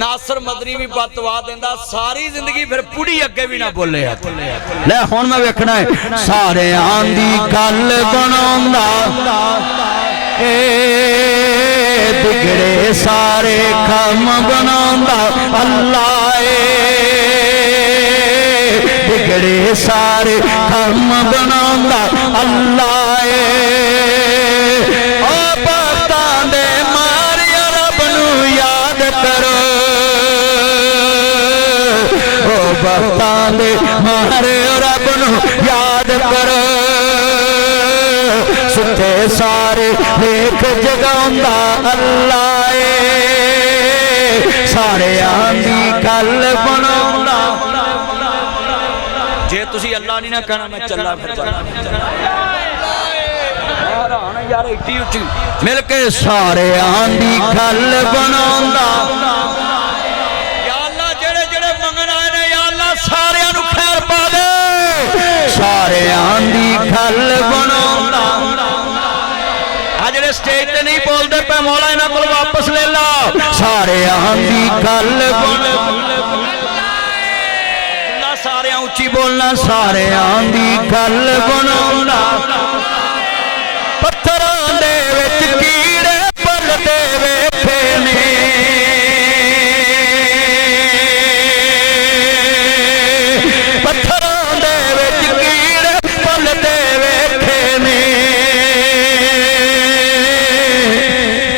नासर मदनी भी बददुआ देंदा सारी जिंदगी फिर पुड़ी अगे भी ना बोले ले हुण मैं वेखना है सारे आंदी गल बनांदा ए बिगड़े सारे कम बनांदा अल्लाह बिगड़े सारे कम बनांदा अल्लाह मारे रब नूं याद करो सुते सारे लेख जगांदा अल्लाह सारे आंदी गल बनांदा जे तुसी अल्लाह नहीं ना कहना मैं चला फिर यार एडी उच्ची मिल के सारे आंदी गल बनांदा सारे आंदी गल बनांदा आ जेड़े स्टेज ते नहीं बोलते पे मौला इन्हां कोल वापस ले ला सारे आंदी गल बनांदा सारे उच्ची बोलना सारे आंदी गल बनांदा पत्थरां दे विच कीड़े पलदे वेखे ने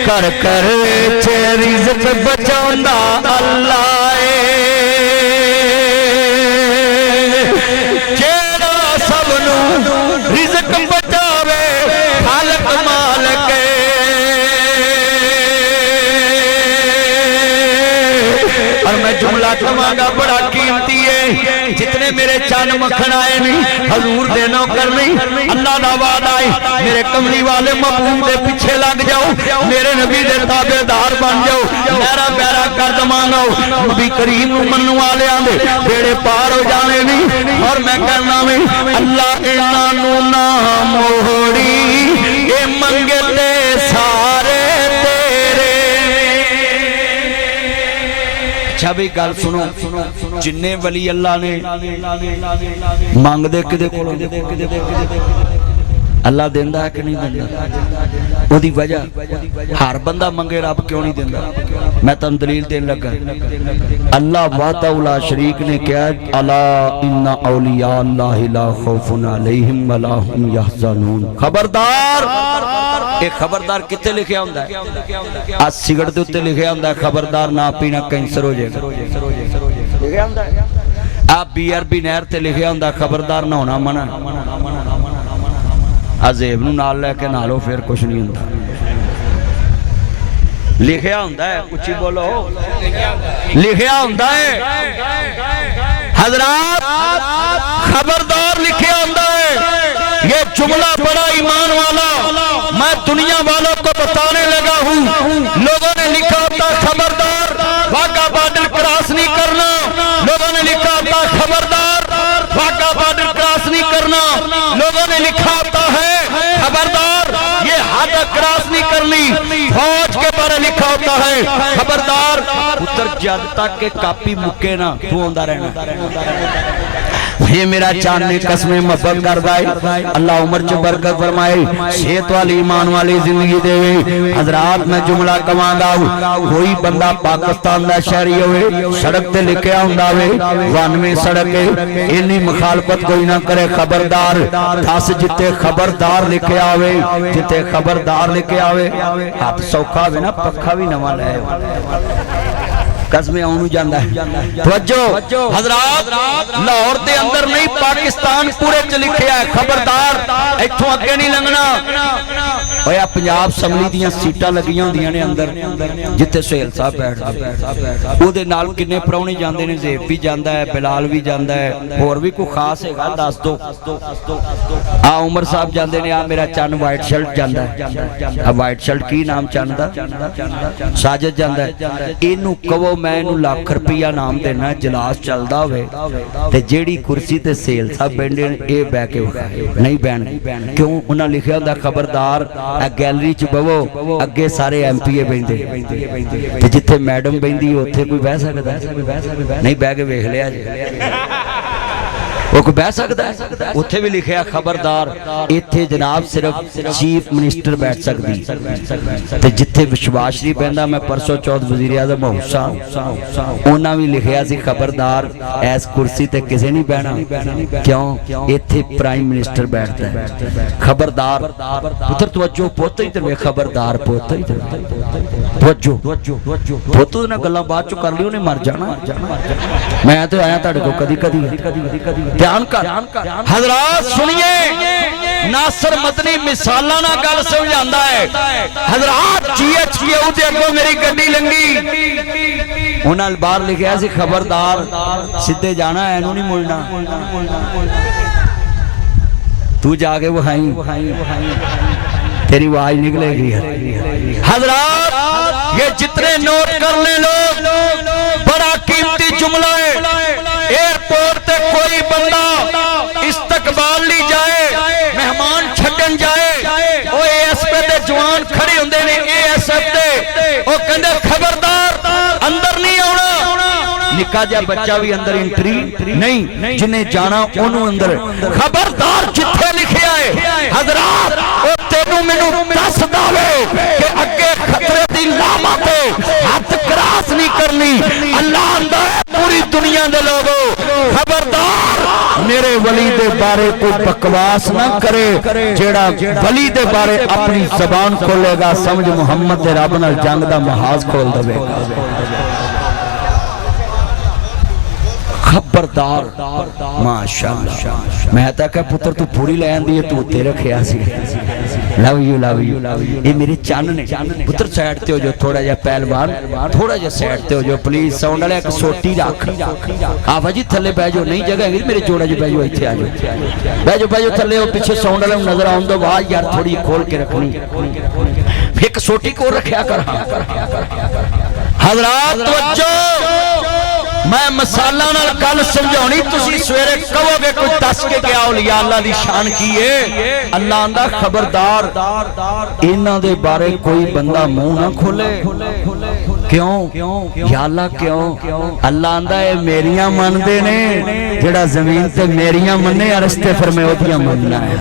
कर कर रिज़्क़ बचांदा अल्लाह जेड़ा सबनू रिज़्क़ बचावे खालिक मालिक और मैं जुमला कहांगा बड़ा कीमती है जितने मेरे चन मखन आए नहीं हजूर दे नौकर नहीं अल्लाह दा वादा है मेरे कमली वाले महबूब दे पीछे लग जाओ मेरे नबी दे ताबेदार बन जाओ मेरा प्यारा कर दवांगा नबी करीम नूं मनण वालियां दे बेड़े पार हो जाने नहीं और मैं कहना वे अल्लाह इन्हां नूं ना मोड़ी ए मंगते सारे अच्छा भी गल सुनो जिन्ने वली अल्लाह ने मंगदे किदे कोलों अल्लाह देंदा है कि नहीं देंदा ओदी वजह हर बंदा मंगे रब क्यों नहीं देंदा मैं तुहानू दलील देन लगा अल्लाह वाहदा शरीक ने कहा अला इन्ना औलिया अल्लाह ला खौफुन अलैहिम वला हुम यहज़नून खबरदार ये खबरदार कित्थे लिखिया हुंदा है आ सिगरेट दे उत्ते लिखिया हुंदा है खबरदार ना पीना कैंसर हो जाएगा लिखिया हुंदा है आ बीआरबी नहर ते लिखिया हुंदा खबरदार नहाना मना अजेब नूं नाल लैके नहा लो फिर कुछ नहीं हुंदा लिखिया हुंदा है उच्ची बोलो लिखिया हुंदा है हजरात खबरदार लिखिया हुंदा है ये जुमला बड़ा ईमान वाला मैं दुनिया वालों को बताने लगा हूँ लोगों ने लिखा होता खबरदार वाघा बॉर्डर क्रॉस नहीं करना लोगों ने लिखा होता खबरदार वाघा बॉर्डर क्रॉस नहीं करना लोगों ने लिखा होता है खबरदार ये हद क्रॉस नहीं करनी फौज के बारे लिखा होता है, खबरदार पुत्र जब तक के कापी मुके ना तू आंदा रहना। ये मेरा चांद ने कसमें मोहब्बत करदा है, अल्लाह उम्र च बरकत फरमाए, सेहत वाली ईमान वाली जिंदगी देवे। हजरात मैं जुमला कमांदा हूं, कोई बंदा पाकिस्तान दा शहरी होवे, सड़क ते लिखिया हुंदा वे 92 सड़क है, इन्नी मुखालफत कोई ना करे। खबरदार 10 जिते खबरदार लिखे आवे, जिते खबरदार लिखे आवे, हाथ सौखा वे ना पक्खा भी नवा ले कसमें आउनु जांदा है। तवज्जो हजरात, लाहौर दे अंदर नहीं पाकिस्तान पूरे च लिखिया है, खबरदार इत्थों अगे नहीं लंघना। ओए पंजाब असैम्बली दी सीटां लगियां हुंदियां ने अंदर, जिथे सुहेल साहब बैठदे, ओहदे नाल किन्ने प्राहुणे जांदे ने, ज़ेब भी जांदा है, बिलाल भी जांदा है, होर भी कोई खास हैगा दस दो। आ उमर साहब जांदे ने, आ मेरा चन वाइट शर्ट जांदा है, आ वाइट शर्ट की नाम चन दा, साजिद जांदा है। इनू कहो मैं इनू लाख रुपया नाम देना, जलास चलदा होवे ते जेड़ी कुर्सी ते सेल साहब बैठे ए बह के नहीं बैठण, क्यों? उन्हां लिखिया हुंदा खबरदार गैलरी च बवो, अगे सारे MPA बैठे ते जिथे मैडम बैठी उत्थे कोई बह सकदा नहीं, बह के वेख लिया जी वो कोई बह सकता है। उत्थे भी लिखिया खबरदार इत्थे जनाब सिर्फ चीफ मिनिस्टर बैठ सकती, ते जिथे विश्वास शरीफ बहंदा, मैं परसों चौथ वजीर आज़म हौसा उन्हां भी लिखिया सी खबरदार ऐस कुर्सी ते किसे नहीं बहना, क्यों? इत्थे प्राइम मिनिस्टर बैठता है। खबरदार पुत्र तवज्जो पुत ही ते खबरदार पुत ही तवज्जो पुत ना गल्लां बाद चों कर लियो, ने मर जाना। मैं तो आया तुहाडे कोल कदी कदी ध्यान कर। हजरात सुनिए, नासिर मदनी मिसालां नाल गल समझांदा है। हजरात GHQ दे अगों मेरी गड्डी लंघी, उन्हां बाहर लिखिया सी खबरदार सीधे जाना, ऐनू नहीं मुड़ना, तू जाके वहाई तेरी आवाज निकलेगी। हजरात ये जितने नोट कर ले लोग, बड़ा कीमती जुमला है। एयरपोर्ट ते कोई बंदा इस्तकबाल ली जाए, मेहमान छड्डन जाए, ओ ASP दे जवान खड़े हुंदे ने, ASF दे, ओ कहंदे खबरदार अंदर नहीं आउणा। निक्का जिहा बच्चा भी अंदर एंट्री नहीं, जिन्हें जाना ओनू अंदर। खबरदार जिथे लिखिया है हजरात, ओ तेनू मैनू दस दवे कि अगे खतरे दी लामा ते हाथ क्रॉस नहीं करनी। अल्लाह आंदा है पूरी दुनिया दे लोगो खबरदार मेरे वली दे बारे कोई बकवास ना करे। जेड़ा वली दे बारे अपनी जबान खोलेगा, समझ मुहम्मद दे रब नाल जंग दा महाज खोल देवेगा। खबरदार माशाअल्लाह। मैं तो कहा पुत्र तू पूरी ले आंदी है, तू उत्ते रखिया सी। Love you love you. ये मेरे चन ने पुत्र, साइड ते हो जाओ थोड़ा जिहा, पहलवान थोड़ा जिहा साइड ते हो जाओ प्लीज। साउंड वाले एक सोटी रख, आवा जी थल्ले बह जाओ, नहीं जगह है मेरे जोड़ा जी, बह जाओ इत्थे आ जाओ, बह जाओ थल्ले। वो पीछे साउंड वाले नजर आउं दो, वाह यार थोड़ी खोल के रखनी, एक सोटी को रखिया कर। हजरात तवज्जो, मैं मसाला नाल गल समझाउणी, तुसी सवेरे कहोगे कोई दस के गया औलिया अल्लाह दी शान की है। अल्लाह आंदा खबरदार इन्हां दे बारे कोई बंदा मुंह ना खोले। क्यों या अल्लाह क्यों? अल्लाह आंदा है मेरियां मनदे ने, जेड़ा जमीन ते मेरियां मन्ने अरस्ते फरमे ओदियां मनना है।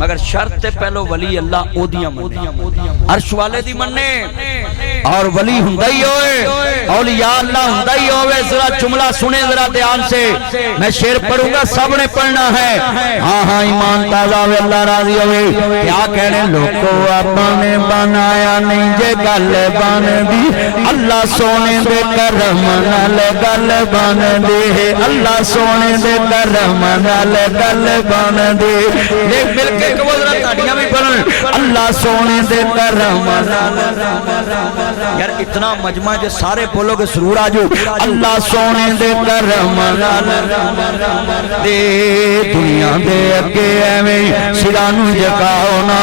मगर शर्त पहलो वली अल्लाह ओदियां मन्ने, अर्श वाले दी मन्ने, और वली हुंदा ही होए, औलिया अल्लाह हुंदा ही होवे। जरा जुमला सुने जरा ध्यान से, मैं शेर पढ़ूंगा, सबने पढ़ना है। हाँ हाँ ईमान ताजा वे, अल्लाह राजी होवे। क्या कहने लोगों आपने बनाया नहीं जे गल बन दी, अल्लाह सोने दे करम नाल गल बन दे, अल्लाह सोने दे करम नाल गल बन दे। देख मिलके भी बनन, अल्लाह सोने दे करम नाल। यार इतना मजमा जे सारे बोलोगे जरूर आजो। अल्लाह सोने दे करम नाल दे, दुनिया दे अगे एवें सिरां नूं झुकाओ ना,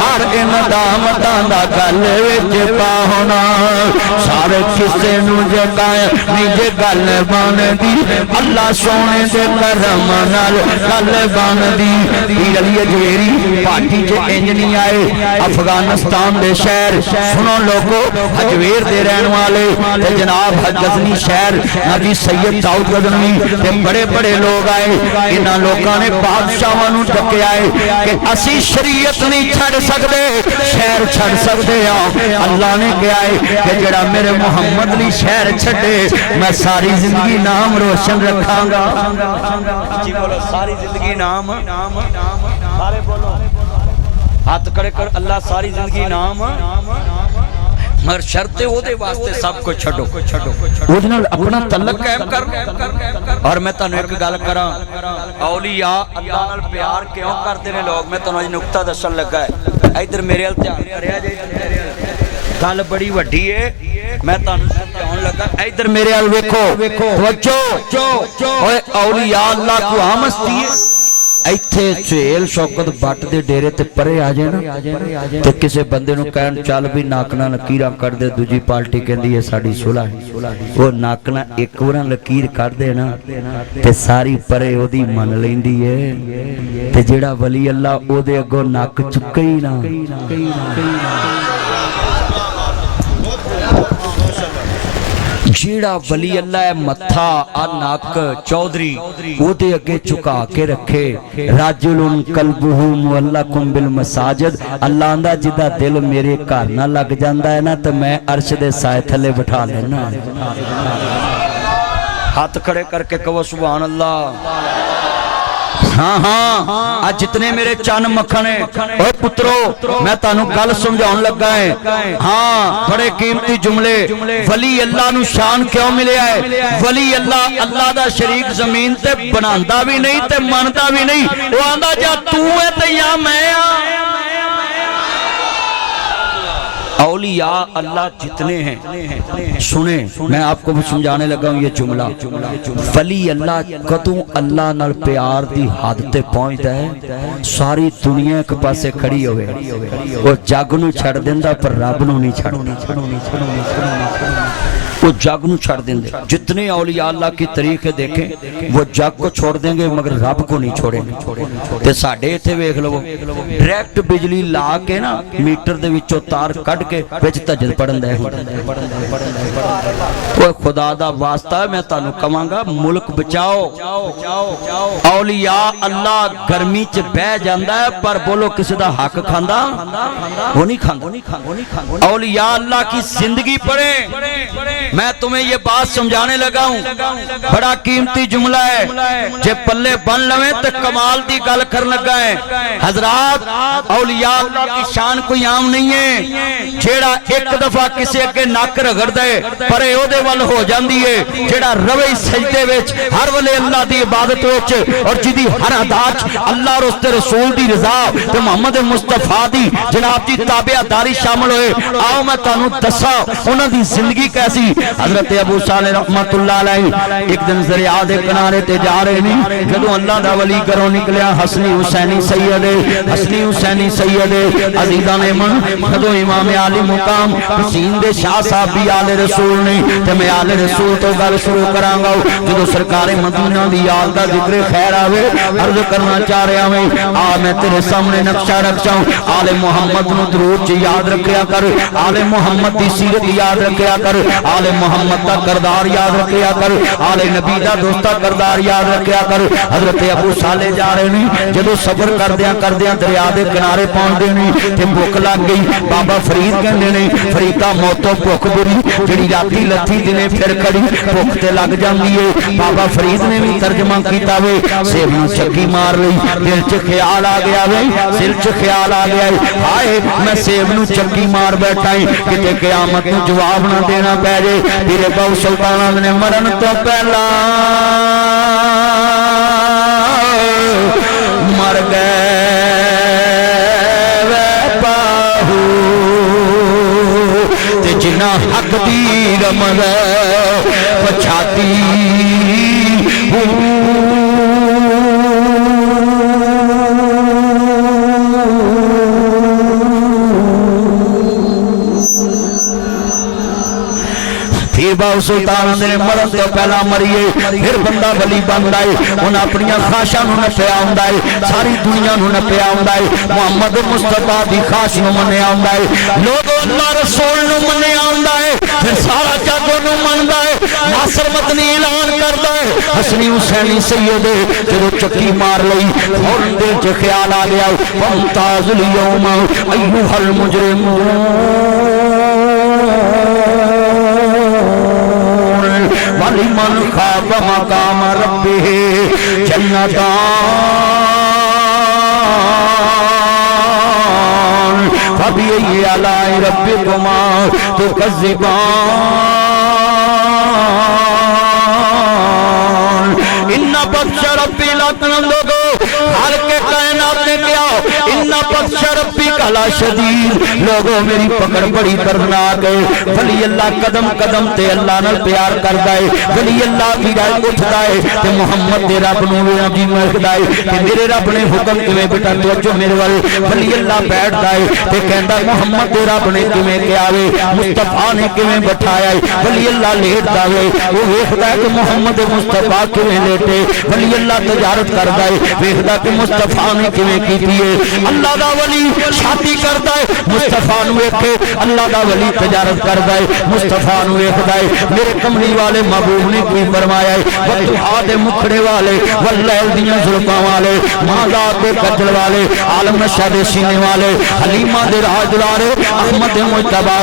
हर इनामतां दा गल विच पाओ ना। सारे किसे नूं झुकाए नहीं जे गल बनदी, अल्लाह सोने दे करम नाल गल बनदी। पीर अली अजमेरी पार्टी च इंज नहीं आए। अफगानिस्तान के शहर सुनो लोगो, अजमेर के रहने वाले ते जनाब गजनी शहर नबी सैयद दाऊद गजनवी ते बड़े बड़े लोग आए। इन्हां लोगों ने बादशाहां नूं डके आए कि असी शरीयत नहीं छड़ सकते, शहर छड़ सकते हाँ। अल्लाह ने कहा है कि जेड़ा मेरे मुहम्मद ली शहर छड़े मैं सारी जिंदगी नाम रोशन रखांगा। जी बोलो सारी जिंदगी नाम, सारे बोलो हाथ खड़े कर, अल्लाह सारी जिंदगी नाम, मगर शर्त ओदे वास्ते सब कुछ छड्डो, ओदे नाल अपना तल्लक कायम कर। और मैं तुहानू एक गल करा, औलिया अल्लाह नाल प्यार क्यों करते ने लोग, मैं तुहानू अज नुक्ता दसन लगा है। इधर मेरे अल ध्यान करिया जे, गल बड़ी वड्डी है, मैं तुहानू समझाउण लगा। इधर मेरे अल वेखो, तवज्जो, ओए औलिया अल्लाह को आमस्ती है। ਇੱਥੇ ਝੇਲ ਸ਼ੌਕਤ ਬੱਟ ਦੇ ਡੇਰੇ ਤੇ ਪਰੇ ਆ ਜਾਣਾ ਤੇ ਕਿਸੇ ਬੰਦੇ ਨੂੰ ਕਹਿਣ ਚੱਲ ਵੀ ਨੱਕ ਨਾਲ ਲਕੀਰਾਂ ਕੱਢ ਦੇ, ਦੂਜੀ ਪਾਰਟੀ ਕਹਿੰਦੀ ਹੈ ਸਾਡੀ ਸੁਲ੍ਹਾ ਹੈ। ਉਹ ਨੱਕ ਨਾਲ ਇੱਕ ਵਾਰ ਲਕੀਰ ਕੱਢ ਦੇ ਨਾ ਤੇ ਸਾਰੀ ਪਰੇ ਉਹਦੀ ਮੰਨ ਲੈਂਦੀ ਏ। ਤੇ ਜਿਹੜਾ ਵਲੀ ਅੱਲਾ ਉਹਦੇ ਅੱਗੋਂ ਨੱਕ ਚੁੱਕੇ ਹੀ ਨਾ। जेड़ा वली अल्लाह है मथा आ नक चौधरी ओदे अगे झुका के रखे। राजुलुन कल्बुहु मुअल्लकुम बिल मसाजिद, अल्लाह आंदा जिदा दिल मेरे घर ना लग जांदा है ना तो मैं अर्श दे साए थले बिठा लेना। हाथ खड़े करके कहो सुभान अल्लाह। हाँ हाँ आज जितने मेरे चन मक्खन है ओए पुत्रो मैं तानू गल समझाउण लगा है। हाँ बड़े कीमती जुमले। वली अल्लाह नू शान क्यों मिले है? वली अल्लाह अल्लाह दा शरीक जमीन ते बनांदा भी नहीं ते मनदा भी नहीं। वो आंदा जा तू है ते या मैं आ। औलिया अल्लाह जितने हैं सुने, मैं आपको भी समझाने लगा हूं ये जुमला। वली अल्लाह कदों अल्लाह नाल प्यार दी हद ते पहुंचदा है, सारी दुनिया एक पासे खड़ी होवे वो जग नूं छड़ दिंदा पर रब नूं नहीं छड़दा। वो जग नूं छड़ देंगे। जितने औलिया अल्लाह की तरीके देखें वो जग को छोड़ देंगे मगर रब को नहीं छोड़ेंगे। ते साडे इत्थे वेख लवो डायरेक्ट बिजली ला के ना मीटर दे विचों तार कढ के विच तजद पड़न दे। ओए खुदा दा वास्ता मैं तानू कहांगा मुल्क बचाओ। औलिया अल्लाह गर्मी च बह जांदा है पर बोलो किसी दा हक खांदा वो नहीं खांदा। औलिया अल्लाह की जिंदगी पढ़े। मैं तुम्हें ये बात समझाने लगा हूं, बड़ा कीमती जुमला है, जे पल्ले बन लवे तो कमाल दी गल कर लगा है। हजरात औलिया अल्लाह की शान कोई आम नहीं है। जेड़ा एक दफा किसी अगे नक रगड़ दे पर ओदे वल हो जांदी है। जेड़ा रवे सजदे विच हर वेले अल्लाह दी इबादत विच और जिदी हर अदा अल्लाह और उसदे रसूल दी रजा ते मोहम्मद मुस्तफा दी जनाब दी ताबेदारी शामिल होए। आओ मैं तुहानू दस्सां उन्हां दी जिंदगी कैसी। हजरत अबू सालेह रहमतुल्लाह अलैहि एक दिन दरिया दे किनारे ते जा रहे ने, जदों अल्लाह दा वली घरों निकलिया हसनी हुसैनी सैयद अजीज़ां ने मन जदों इमाम आली मुकाम हुसैन दे शाह साहब भी आले रसूल ने ते मैं आले रसूल तो गल शुरू करांगा। जदों सरकार मदीना दी याद दा जिक्र खैर आवे अर्ज करना चाह रहा मैं आ मैं तेरे सामने नक्शा रखचाऊं। आले मोहम्मद नूं दरूद च याद रखया कर, आले मोहम्मद दी सीरत याद रखया कर, आले मोहम्मद का करदार याद रखया कर, आले नबी दा दोस्ता करदार याद रखया कर। हजरत अबू साले जा रहे ने, जदों सबर करदियां करदियां दरिया दे किनारे पहुंचदे ने ते भुख लग गई। बाबा फरीद कहंदे ने फरीदा मौतों भुख बुरी जिहड़ी राती लथी दिने फिर खड़ी भुख ते लग जांदी है। बाबा फरीद ने भी तर्जमा कीता वे सेब नूं चक्की मार लई, दिल च ख्याल आ गया वे, दिल च ख्याल आ गया हाय मैं सेब नूं चक्की मार बैठा है किते क़यामत नूं जवाब ना देना पै जे। पीरे बाऊ सुल्तान ने मरण तो पहला मर गए वे बाहू ते जिन्ना हक दी रमद पछाती बाबू सुल्तान ने मरन तो पहला मरीए फिर बंदा वली बनता है उन्हें अपन खाशा नपया आंदा है सारी दुनिया नपया आंदा है मुहम्मद मुस्तफा की खाश मनिया आंदा है लोग अल्लाह रसूल मनिया आंदा है फिर सारा जग उन्होंने मनता है नासिर मदनी ऐलान करता है हसनी हुसैनी सैयद जो चक्की मार लई फौरन दिल च ख्याल आ गया मुमताजुल यौम अय्युहल मुजरिमून वलिमन खाफ मकाम रब्बिही जन्नतान फबिअय्यि आलाइ रब्बिकुमा तुकज़्ज़िबान इन्ना बख्श रब्बी लकुम हर के कायनात ने क्या इन्ना बख्श रब्बी कला शदीद लोगों मेरी पकड़ बड़ी दर्दनाक है वली अल्लाह कदम कदम ते अल्लाह नाल प्यार करदा है वली अल्लाह की गल उठदा है ते मोहम्मद दे रब नूं जी मरदा है ते मेरे रब ने हुक्म किवें बेटा तवज्जो मेरे वाल वली अल्लाह बैठदा है ते कहंदा मोहम्मद दे रब ने किवें किया वे मुस्तफा ने किवें बैठाया है वली अल्लाह लेटदा है वो वेखदा है कि मोहम्मद मुस्तफा किवें लेटे वली अल्लाह तजारत करदा है वेखदा कि मुस्तफा ने किवें कीती है अल्लाह दा वली शादी करदा है मुस्तफा नूं वेखे अल्लाह दा वली तजारत करदा है मुस्तफा नूं वेखदा है मेरे कमली वाले महबूब ने कोई फरमाया है वतुहा दे मुखड़े वाले वल्लैल दियां जुल्फां वाले माज़ात दे कजल वाले आलम नशा दे सीने वाले हलीमा दे राज दुलारे अहमद मुजतबा